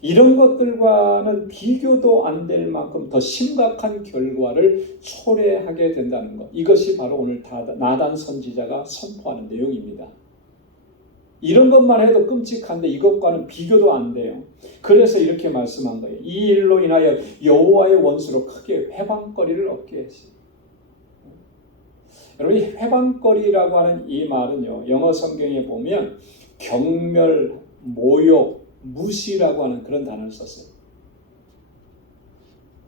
이런 것들과는 비교도 안 될 만큼 더 심각한 결과를 초래하게 된다는 것. 이것이 바로 오늘 나단 선지자가 선포하는 내용입니다. 이런 것만 해도 끔찍한데 이것과는 비교도 안 돼요. 그래서 이렇게 말씀한 거예요. 이 일로 인하여 여호와의 원수로 크게 회방거리를 얻게 했어요. 여러분, 이 회방거리라고 하는 이 말은요, 영어 성경에 보면 경멸, 모욕, 무시라고 하는 그런 단어를 썼어요.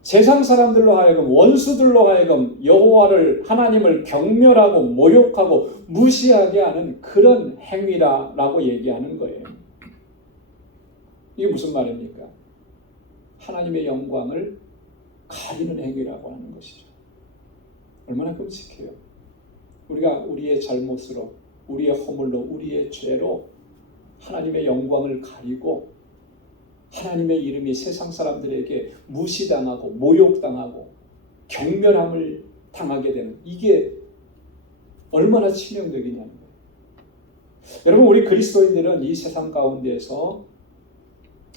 세상 사람들로 하여금, 원수들로 하여금 여호와를, 하나님을 경멸하고 모욕하고 무시하게 하는 그런 행위라고 얘기하는 거예요. 이게 무슨 말입니까? 하나님의 영광을 가리는 행위라고 하는 것이죠. 얼마나 끔찍해요. 우리가 우리의 잘못으로, 우리의 허물로, 우리의 죄로 하나님의 영광을 가리고 하나님의 이름이 세상 사람들에게 무시당하고 모욕당하고 경멸함을 당하게 되는, 이게 얼마나 치명적이냐는 거예요. 여러분, 우리 그리스도인들은 이 세상 가운데에서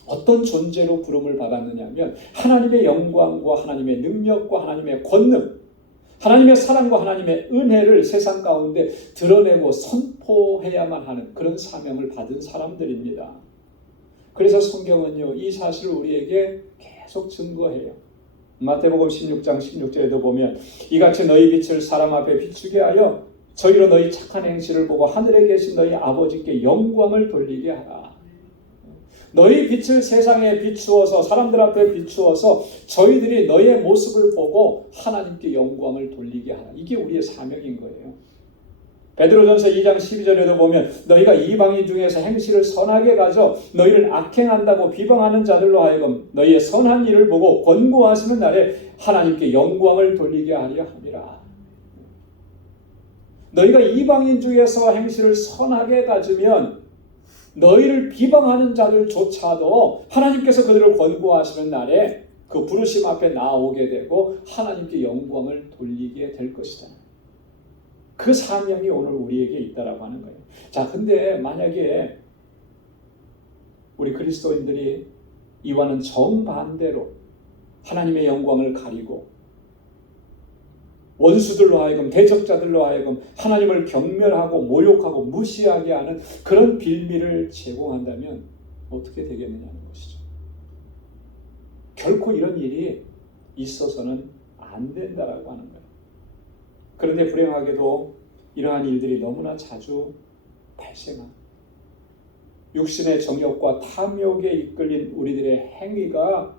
어떤 존재로 부름을 받았느냐 하면 하나님의 영광과 하나님의 능력과 하나님의 권능, 하나님의 사랑과 하나님의 은혜를 세상 가운데 드러내고 선포해야만 하는 그런 사명을 받은 사람들입니다. 그래서 성경은요, 이 사실을 우리에게 계속 증거해요. 마태복음 16장 16절에도 보면 이같이 너희 빛을 사람 앞에 비추게 하여 저희로 너희 착한 행실을 보고 하늘에 계신 너희 아버지께 영광을 돌리게 하라. 너희 빛을 세상에 비추어서, 사람들 앞에 비추어서 저희들이 너희의 모습을 보고 하나님께 영광을 돌리게 하라. 이게 우리의 사명인 거예요. 베드로전서 2장 12절에도 보면 너희가 이방인 중에서 행실을 선하게 가져 너희를 악행한다고 비방하는 자들로 하여금 너희의 선한 일을 보고 권고하시는 날에 하나님께 영광을 돌리게 하려 함이라. 너희가 이방인 중에서 행실을 선하게 가지면 너희를 비방하는 자들조차도 하나님께서 그들을 권고하시는 날에 그 부르심 앞에 나오게 되고 하나님께 영광을 돌리게 될 것이다. 그 사명이 오늘 우리에게 있다라고 하는 거예요. 자, 근데 만약에 우리 그리스도인들이 이와는 정반대로 하나님의 영광을 가리고 원수들로 하여금, 대적자들로 하여금 하나님을 경멸하고 모욕하고 무시하게 하는 그런 빌미를 제공한다면 어떻게 되겠느냐는 것이죠. 결코 이런 일이 있어서는 안 된다라고 하는 거예요. 그런데 불행하게도 이러한 일들이 너무나 자주 발생합니다. 육신의 정욕과 탐욕에 이끌린 우리들의 행위가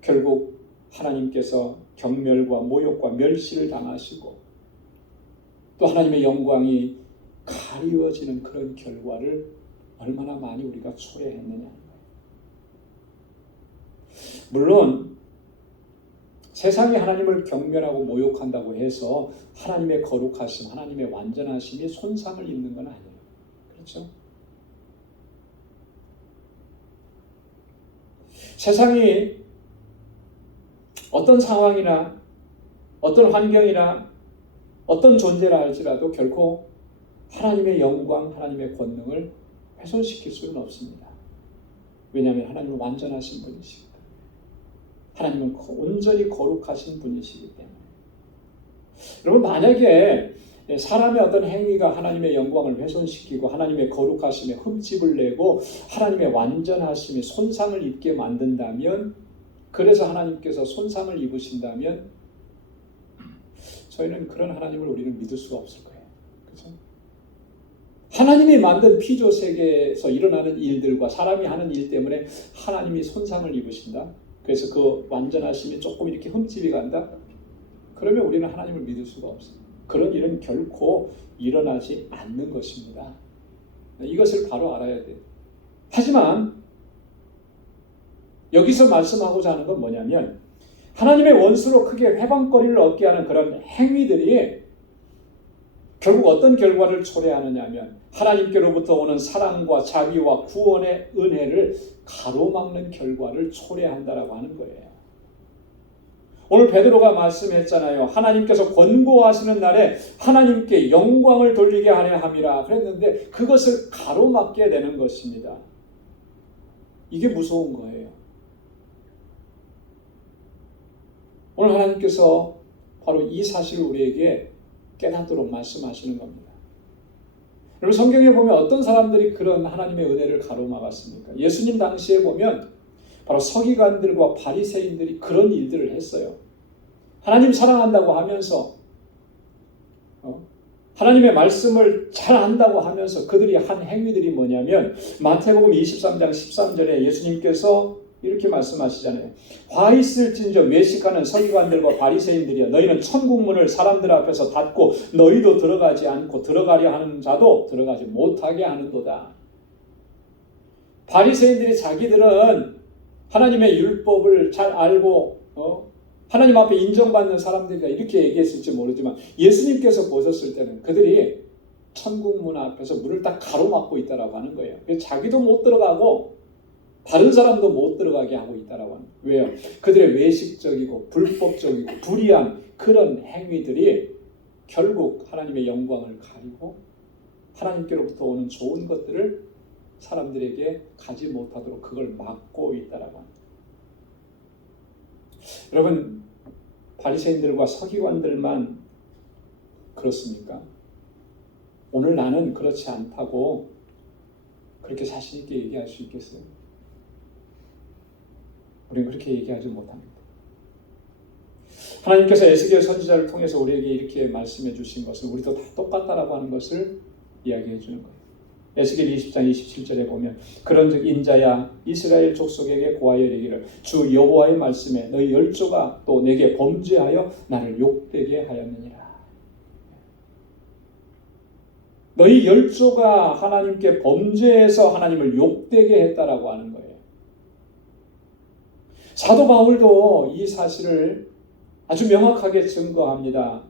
결국 하나님께서 경멸과 모욕과 멸시를 당하시고 또 하나님의 영광이 가리워지는 그런 결과를 얼마나 많이 우리가 초래했느냐. 물론 세상이 하나님을 경멸하고 모욕한다고 해서 하나님의 거룩하심, 하나님의 완전하심이 손상을 입는 건 아니에요. 그렇죠? 세상이 어떤 상황이나 어떤 환경이나 어떤 존재라 할지라도 결코 하나님의 영광, 하나님의 권능을 훼손시킬 수는 없습니다. 왜냐하면 하나님은 완전하신 분이시기 때문에, 하나님은 온전히 거룩하신 분이시기 때문에. 여러분, 만약에 사람의 어떤 행위가 하나님의 영광을 훼손시키고 하나님의 거룩하심에 흠집을 내고 하나님의 완전하심에 손상을 입게 만든다면, 그래서 하나님께서 손상을 입으신다면 저희는 그런 하나님을 우리는 믿을 수가 없을 거예요. 그렇죠? 하나님이 만든 피조 세계에서 일어나는 일들과 사람이 하는 일 때문에 하나님이 손상을 입으신다. 그래서 그 완전하심이 조금 이렇게 흠집이 간다. 그러면 우리는 하나님을 믿을 수가 없어요. 그런 일은 결코 일어나지 않는 것입니다. 이것을 바로 알아야 돼요. 하지만 여기서 말씀하고자 하는 건 뭐냐면 하나님의 원수로 크게 회방거리를 얻게 하는 그런 행위들이 결국 어떤 결과를 초래하느냐 하면 하나님께로부터 오는 사랑과 자비와 구원의 은혜를 가로막는 결과를 초래한다라고 하는 거예요. 오늘 베드로가 말씀했잖아요. 하나님께서 권고하시는 날에 하나님께 영광을 돌리게 하려 함이라 그랬는데 그것을 가로막게 되는 것입니다. 이게 무서운 거예요. 오늘 하나님께서 바로 이 사실을 우리에게 깨닫도록 말씀하시는 겁니다. 여러분 성경에 보면 어떤 사람들이 그런 하나님의 은혜를 가로막았습니까? 예수님 당시에 보면 바로 서기관들과 바리새인들이 그런 일들을 했어요. 하나님 사랑한다고 하면서 하나님의 말씀을 잘 안다고 하면서 그들이 한 행위들이 뭐냐면 마태복음 23장 13절에 예수님께서 이렇게 말씀하시잖아요. 화 있을진저 외식하는 서기관들과 바리새인들이여 너희는 천국 문을 사람들 앞에서 닫고 너희도 들어가지 않고 들어가려 하는 자도 들어가지 못하게 하는도다. 바리새인들이 자기들은 하나님의 율법을 잘 알고 하나님 앞에 인정받는 사람들이다 이렇게 얘기했을지 모르지만 예수님께서 보셨을 때는 그들이 천국 문 앞에서 문을 딱 가로막고 있다라고 하는 거예요. 그래서 자기도 못 들어가고 다른 사람도 못 들어가게 하고 있다라고 합니다. 왜요? 그들의 외식적이고 불법적이고 불의한 그런 행위들이 결국 하나님의 영광을 가리고 하나님께로부터 오는 좋은 것들을 사람들에게 가지 못하도록 그걸 막고 있다라고 합니다. 여러분 바리새인들과 서기관들만 그렇습니까? 오늘 나는 그렇지 않다고 그렇게 자신 있게 얘기할 수 있겠어요? 우리는 그렇게 얘기하지 못합니다. 하나님께서 에스겔 선지자를 통해서 우리에게 이렇게 말씀해 주신 것은 우리도 다 똑같다라고 하는 것을 이야기해 주는 거예요. 에스겔 20장 27절에 보면 그런즉 인자야 이스라엘 족속에게 고하여 이르기를 주 여호와의 말씀에 너희 열조가 또 내게 범죄하여 나를 욕되게 하였느니라. 너희 열조가 하나님께 범죄해서 하나님을 욕되게 했다라고 하는 거예요. 사도 바울도 이 사실을 아주 명확하게 증거합니다.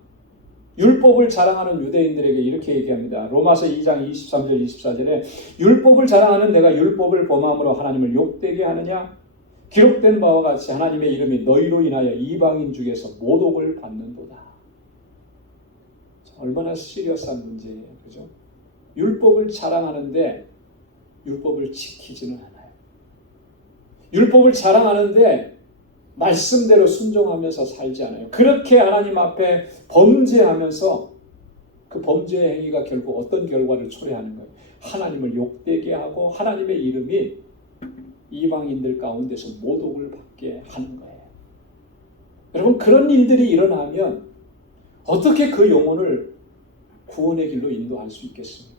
율법을 자랑하는 유대인들에게 이렇게 얘기합니다. 로마서 2장 23절 24절에 율법을 자랑하는 내가 율법을 범함으로 하나님을 욕되게 하느냐? 기록된 바와 같이 하나님의 이름이 너희로 인하여 이방인 중에서 모독을 받는도다. 얼마나 시리어스한 문제예요. 그죠? 율법을 자랑하는데 율법을 지키지는 않아요. 율법을 자랑하는데 말씀대로 순종하면서 살지 않아요. 그렇게 하나님 앞에 범죄하면서 그 범죄의 행위가 결국 어떤 결과를 초래하는 거예요. 하나님을 욕되게 하고 하나님의 이름이 이방인들 가운데서 모독을 받게 하는 거예요. 여러분 그런 일들이 일어나면 어떻게 그 영혼을 구원의 길로 인도할 수 있겠습니까?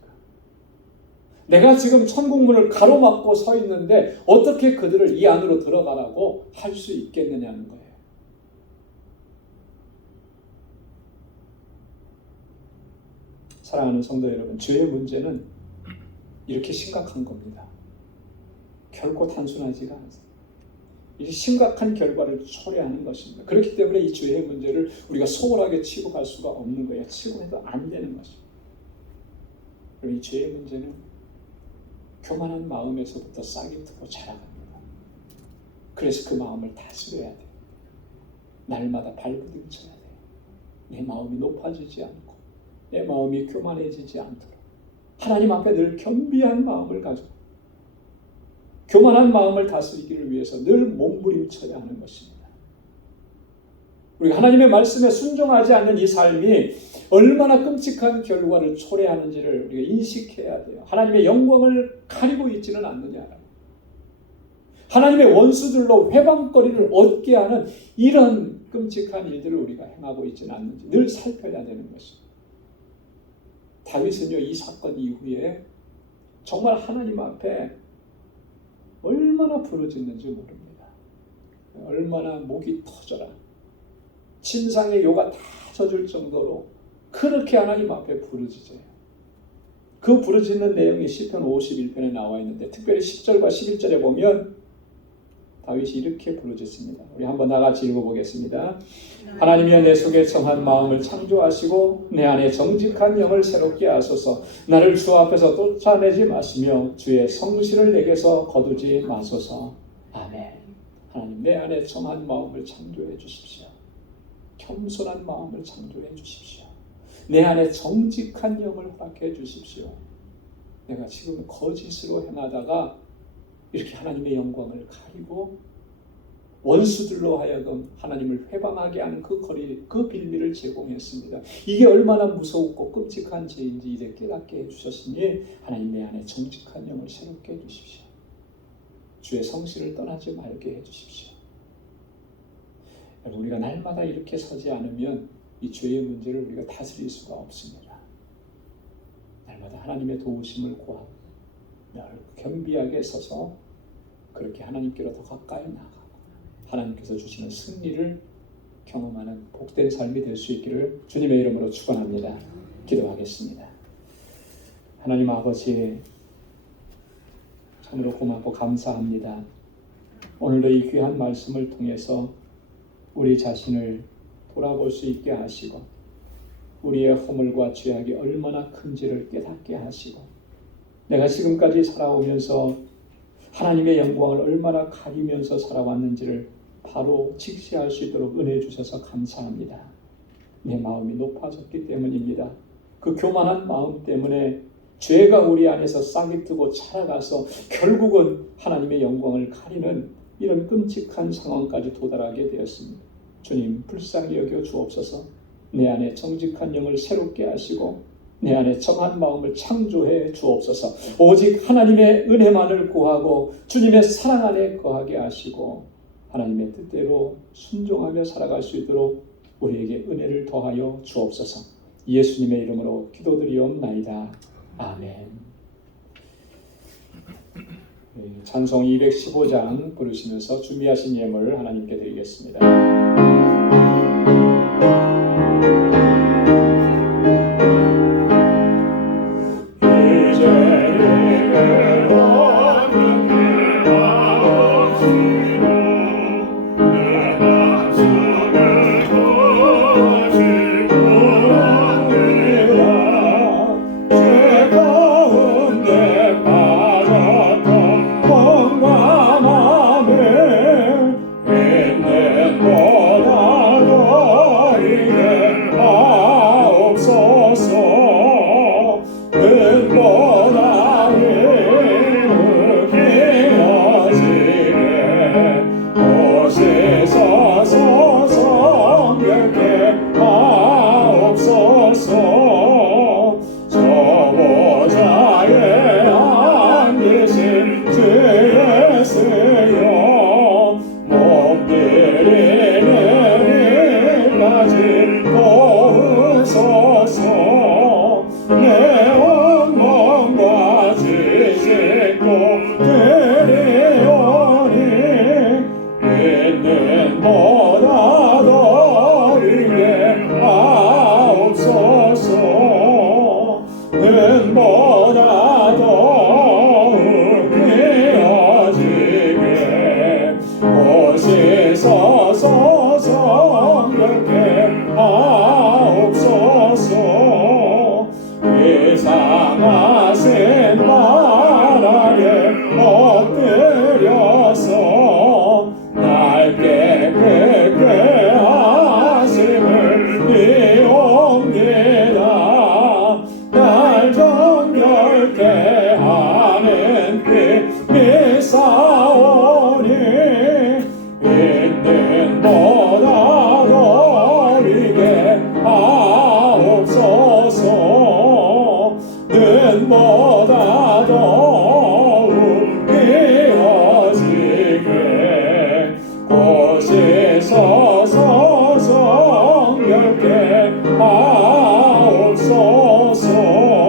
내가 지금 천국문을 가로막고 서 있는데 어떻게 그들을 이 안으로 들어가라고 할 수 있겠느냐는 거예요. 사랑하는 성도 여러분, 죄의 문제는 이렇게 심각한 겁니다. 결코 단순하지가 않습니다. 이 심각한 결과를 초래하는 것입니다. 그렇기 때문에 이 죄의 문제를 우리가 소홀하게 치고 갈 수가 없는 거예요. 치고 해도 안 되는 것입니다. 그리고 이 죄의 문제는 교만한 마음에서부터 싹이 트고 자라갑니다. 그래서 그 마음을 다스려야 돼요. 날마다 발부둥쳐야 돼요. 내 마음이 높아지지 않고 내 마음이 교만해지지 않도록 하나님 앞에 늘 겸비한 마음을 가지고 교만한 마음을 다스리기를 위해서 늘 몸부림쳐야 하는 것입니다. 우리가 하나님의 말씀에 순종하지 않는 이 삶이 얼마나 끔찍한 결과를 초래하는지를 우리가 인식해야 돼요. 하나님의 영광을 가리고 있지는 않느냐. 하나님의 원수들로 회방거리를 얻게 하는 이런 끔찍한 일들을 우리가 행하고 있지는 않는지 늘 살펴야 되는 것입니다. 다윗은요, 이 사건 이후에 정말 하나님 앞에 얼마나 부르짖는지 모릅니다. 얼마나 목이 터져라, 침상에 요가 다 젖을 정도로 그렇게 하나님 앞에 부르짖어요. 그 부르짖는 내용이 시편 51편에 나와 있는데, 특별히 10절과 11절에 보면 다윗이 이렇게 부르짖습니다. 우리 한번 나같이 읽어보겠습니다. 하나님이여, 내 속에 청한 마음을 창조하시고 내 안에 정직한 영을 새롭게 하소서. 나를 주 앞에서 쫓아내지 마시며 주의 성실을 내게서 거두지 마소서. 아멘. 하나님, 내 안에 청한 마음을 창조해 주십시오. 겸손한 마음을 창조해 주십시오. 내 안에 정직한 영을 허락해 주십시오. 내가 지금 거짓으로 행하다가 이렇게 하나님의 영광을 가리고 원수들로 하여금 하나님을 회방하게 하는 그 거리, 그 빌미를 제공했습니다. 이게 얼마나 무서웠고 끔찍한 죄인지 이제 깨닫게 해주셨으니 하나님, 내 안에 정직한 영을 새롭게 해주십시오. 주의 성실을 떠나지 말게 해주십시오. 여러분, 우리가 날마다 이렇게 서지 않으면 이 죄의 문제를 우리가 다스릴 수가 없습니다. 날마다 하나님의 도우심을 구하고 겸비하게 서서 그렇게 하나님께로 더 가까이 나가고 하나님께서 주시는 승리를 경험하는 복된 삶이 될 수 있기를 주님의 이름으로 축원합니다. 기도하겠습니다. 하나님 아버지, 참으로 고맙고 감사합니다. 오늘도 이 귀한 말씀을 통해서 우리 자신을 돌아볼 수 있게 하시고 우리의 허물과 죄악이 얼마나 큰지를 깨닫게 하시고 내가 지금까지 살아오면서 하나님의 영광을 얼마나 가리면서 살아왔는지를 바로 직시할 수 있도록 은혜 주셔서 감사합니다. 내 마음이 높아졌기 때문입니다. 그 교만한 마음 때문에 죄가 우리 안에서 싹이 트고 자라가서 결국은 하나님의 영광을 가리는 이런 끔찍한 상황까지 도달하게 되었습니다. 주님, 불쌍히 여겨 주옵소서. 내 안에 정직한 영을 새롭게 하시고 내 안에 정한 마음을 창조해 주옵소서. 오직 하나님의 은혜만을 구하고 주님의 사랑 안에 거하게 하시고 하나님의 뜻대로 순종하며 살아갈 수 있도록 우리에게 은혜를 더하여 주옵소서. 예수님의 이름으로 기도드리옵나이다. 아멘. 찬송 215장 부르시면서 준비하신 예물을 하나님께 드리겠습니다. 하옵소서.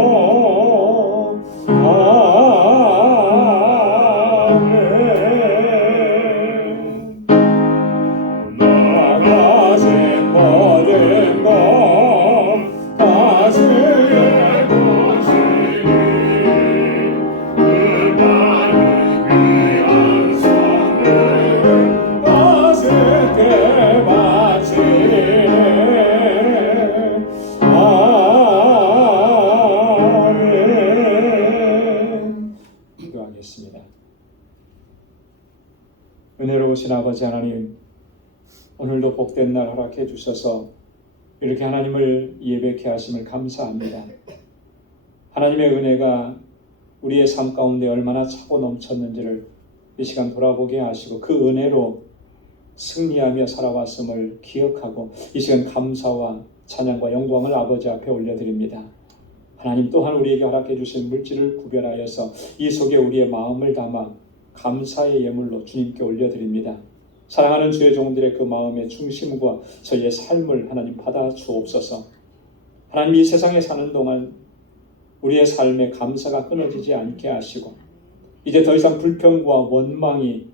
믿습니다. 은혜로우신 아버지 하나님, 오늘도 복된 날 허락해 주셔서 이렇게 하나님을 예배케 하심을 감사합니다. 하나님의 은혜가 우리의 삶 가운데 얼마나 차고 넘쳤는지를 이 시간 돌아보게 하시고 그 은혜로 승리하며 살아왔음을 기억하고 이 시간 감사와 찬양과 영광을 아버지 앞에 올려드립니다. 하나님 또한 우리에게 허락해 주신 물질을 구별하여서 이 속에 우리의 마음을 담아 감사의 예물로 주님께 올려드립니다. 사랑하는 주의 종들의 그 마음의 중심과 저희의 삶을 하나님 받아 주옵소서. 하나님 이 세상에 사는 동안 우리의 삶에 감사가 끊어지지 않게 하시고 이제 더 이상 불평과 원망이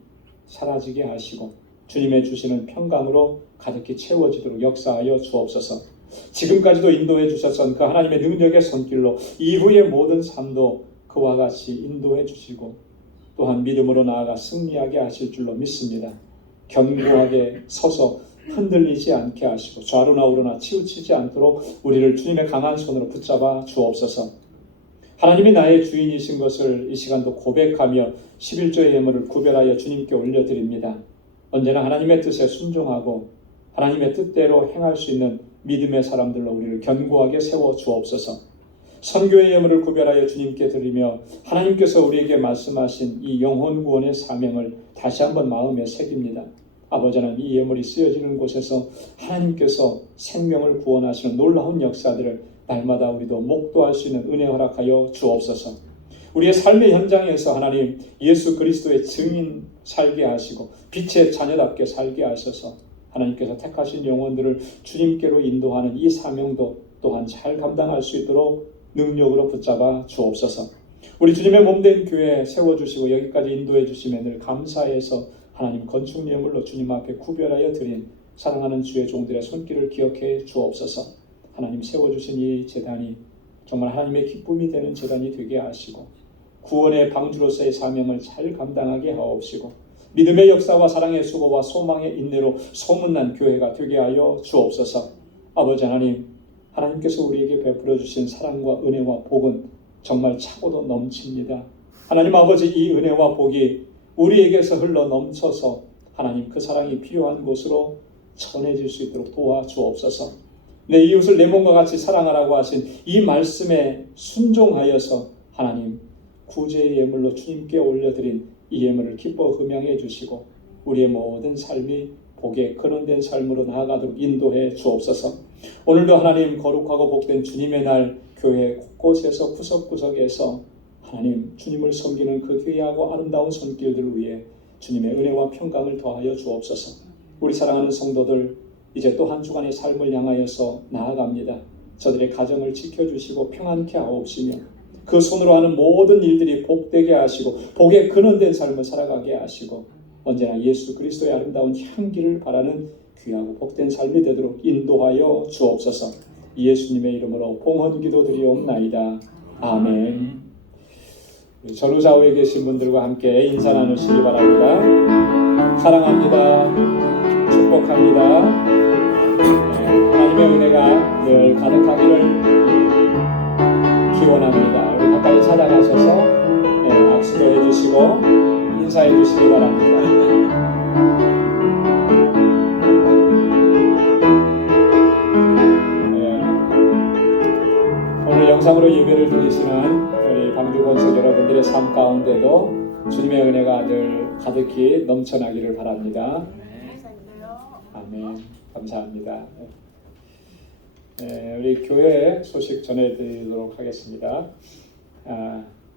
사라지게 하시고 주님의 주시는 평강으로 가득히 채워지도록 역사하여 주옵소서. 지금까지도 인도해 주셨던 그 하나님의 능력의 손길로 이후의 모든 삶도 그와 같이 인도해 주시고 또한 믿음으로 나아가 승리하게 하실 줄로 믿습니다. 견고하게 서서 흔들리지 않게 하시고 좌로나 우로나 치우치지 않도록 우리를 주님의 강한 손으로 붙잡아 주옵소서. 하나님이 나의 주인이신 것을 이 시간도 고백하며 11조의 예물을 구별하여 주님께 올려드립니다. 언제나 하나님의 뜻에 순종하고 하나님의 뜻대로 행할 수 있는 믿음의 사람들로 우리를 견고하게 세워 주옵소서. 선교의 예물을 구별하여 주님께 드리며 하나님께서 우리에게 말씀하신 이 영혼 구원의 사명을 다시 한번 마음에 새깁니다. 아버지 하나님, 이 예물이 쓰여지는 곳에서 하나님께서 생명을 구원하시는 놀라운 역사들을 날마다 우리도 목도할 수 있는 은혜 허락하여 주옵소서. 우리의 삶의 현장에서 하나님 예수 그리스도의 증인 살게 하시고 빛의 자녀답게 살게 하셔서 하나님께서 택하신 영혼들을 주님께로 인도하는 이 사명도 또한 잘 감당할 수 있도록 능력으로 붙잡아 주옵소서. 우리 주님의 몸된 교회 세워주시고 여기까지 인도해 주시면 늘 감사해서 하나님 건축 예물로 주님 앞에 구별하여 드린 사랑하는 주의 종들의 손길을 기억해 주옵소서. 하나님 세워주신 이 제단이 정말 하나님의 기쁨이 되는 제단이 되게 하시고 구원의 방주로서의 사명을 잘 감당하게 하옵시고 믿음의 역사와 사랑의 수고와 소망의 인내로 소문난 교회가 되게 하여 주옵소서. 아버지 하나님, 하나님께서 우리에게 베풀어 주신 사랑과 은혜와 복은 정말 차고도 넘칩니다. 하나님 아버지, 이 은혜와 복이 우리에게서 흘러 넘쳐서 하나님 그 사랑이 필요한 곳으로 전해질 수 있도록 도와주옵소서. 내 이웃을 내 몸과 같이 사랑하라고 하신 이 말씀에 순종하여서 하나님 구제의 예물로 주님께 올려드린 이 예물을 기뻐 흠양해 주시고 우리의 모든 삶이 복에 근원된 삶으로 나아가도록 인도해 주옵소서. 오늘도 하나님 거룩하고 복된 주님의 날 교회 곳곳에서 구석구석에서 하나님 주님을 섬기는 그 귀하고 아름다운 손길들을 위해 주님의 은혜와 평강을 더하여 주옵소서. 우리 사랑하는 성도들 이제 또 한 주간의 삶을 향하여서 나아갑니다. 저들의 가정을 지켜주시고 평안케 하옵시며 그 손으로 하는 모든 일들이 복되게 하시고 복에 근원된 삶을 살아가게 하시고 언제나 예수 그리스도의 아름다운 향기를 바라는 귀하고 복된 삶이 되도록 인도하여 주옵소서. 예수님의 이름으로 봉헌 기도드리옵나이다. 아멘. 전후좌우에 계신 분들과 함께 인사 나누시기 바랍니다. 사랑합니다. 축복합니다. 하나님의 은혜가 늘 가득하기를 기원합니다. 우리 가까이 찾아가셔서 악수도 해주시고 인사해 주시기 바랍니다. 오늘 영상으로 예배를 드리시는 우리 방주건설 여러분들의 삶 가운데도 주님의 은혜가 늘 가득히 넘쳐나기를 바랍니다. 아멘. 감사합니다. 우리 교회 소식 전해드리도록 하겠습니다.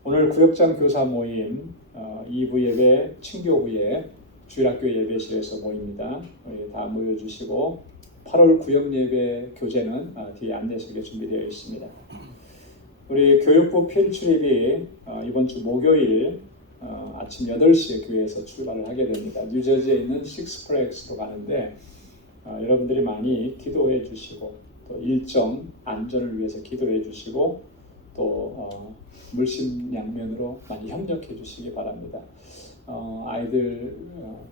오늘 구역장 교사 모임 2부 예배 친교 후에 주일학교 예배실에서 모입니다. 다 모여주시고 8월 구역 예배 교재는 뒤에 안내석에 준비되어 있습니다. 우리 교육부 필출입이 이번 주 목요일 아침 8시에 교회에서 출발을 하게 됩니다. 뉴저지에 있는 식스플렉스로 가는데 여러분들이 많이 기도해 주시고 또 일정 안전을 위해서 기도해 주시고 또 물심양면으로 많이 협력해 주시기 바랍니다. 아이들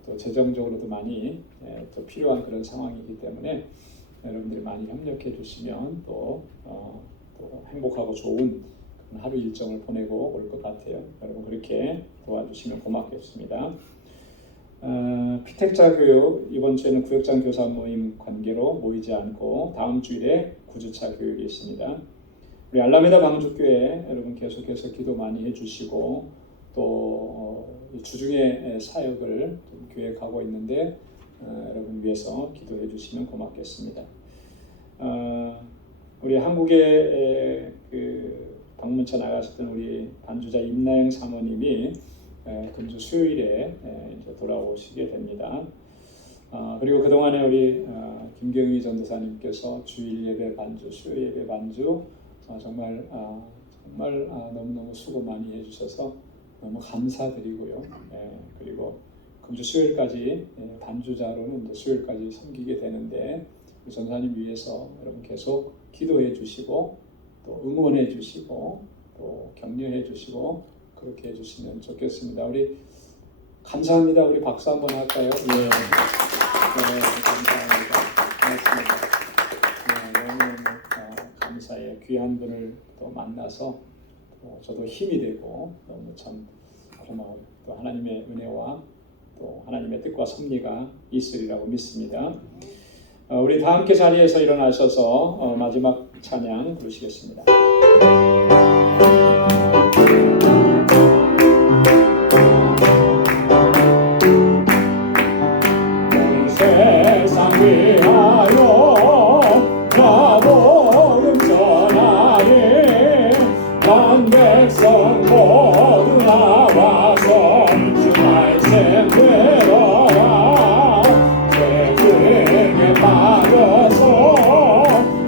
또 재정적으로도 많이 또 필요한 그런 상황이기 때문에 여러분들이 많이 협력해 주시면 또 행복하고 좋은 하루 일정을 보내고 올 것 같아요. 여러분 그렇게 도와주시면 고맙겠습니다. 피택자 교육 이번 주에는 구역장 교사 모임 관계로 모이지 않고 다음 주일에 구주차 교육이 있습니다. 우리 알라메다 방주교회 여러분 계속해서 기도 많이 해주시고 또 주중에 사역을 좀 계획하고 있는데 여러분 위해서 기도해 주시면 고맙겠습니다. 우리 한국에 그 방문차 나가셨던 우리 반주자 임나영 사모님이 금주 수요일에 이제 돌아오시게 됩니다. 그리고 그동안에 우리 김경희 전도사님께서 주일 예배 반주, 수요 예배 반주 정말 너무너무 수고 많이 해주셔서 너무 감사드리고요. 그리고 금주 수요일까지 반주자로는 이제 수요일까지 섬기게 되는데 우리 전사님 위해서 여러분 계속 기도해 주시고 또 응원해 주시고 또 격려해 주시고 그렇게 해주시면 좋겠습니다. 우리 감사합니다. 우리 박수 한번 할까요? 네, 감사합니다. 고맙습니다. 너무너무 감사해요. 귀한 분을 또 만나서 또 저도 힘이 되고 너무 참 고마워요. 또 하나님의 은혜와 또 하나님의 뜻과 섭리가 있으리라고 믿습니다. 우리 다 함께 자리에서 일어나셔서 마지막 찬양 부르시겠습니다. 세상 위하여 마복음 전하리 만 백성 모두 나와서 주 말씀 들어라 죄중에 빠져서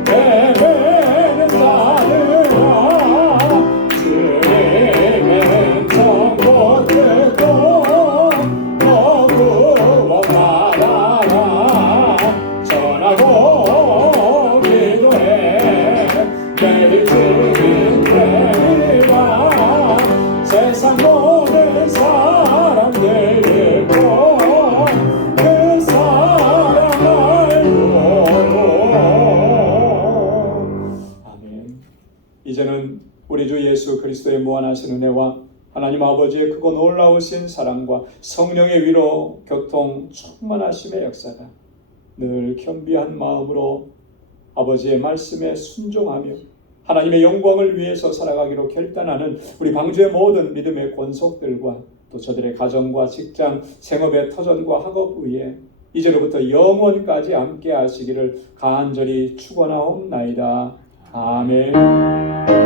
예배는 따르라 주님의 음성 못 듣고 너 구원받아라 전하고 기도해 내일 주님 되리라 세상 모든 사람들 듣고 그 사랑 알고 아멘. 이제는 우리 주 예수 그리스도의 무한하신 은혜와 하나님 아버지의 크고 놀라우신 사랑과 성령의 위로 교통 충만하심의 역사가 늘 겸비한 마음으로 아버지의 말씀에 순종하며 하나님의 영광을 위해서 살아가기로 결단하는 우리 방주의 모든 믿음의 권속들과 또 저들의 가정과 직장, 생업의 터전과 학업 위에 이제로부터 영원까지 함께 하시기를 간절히 축원하옵나이다. 아멘.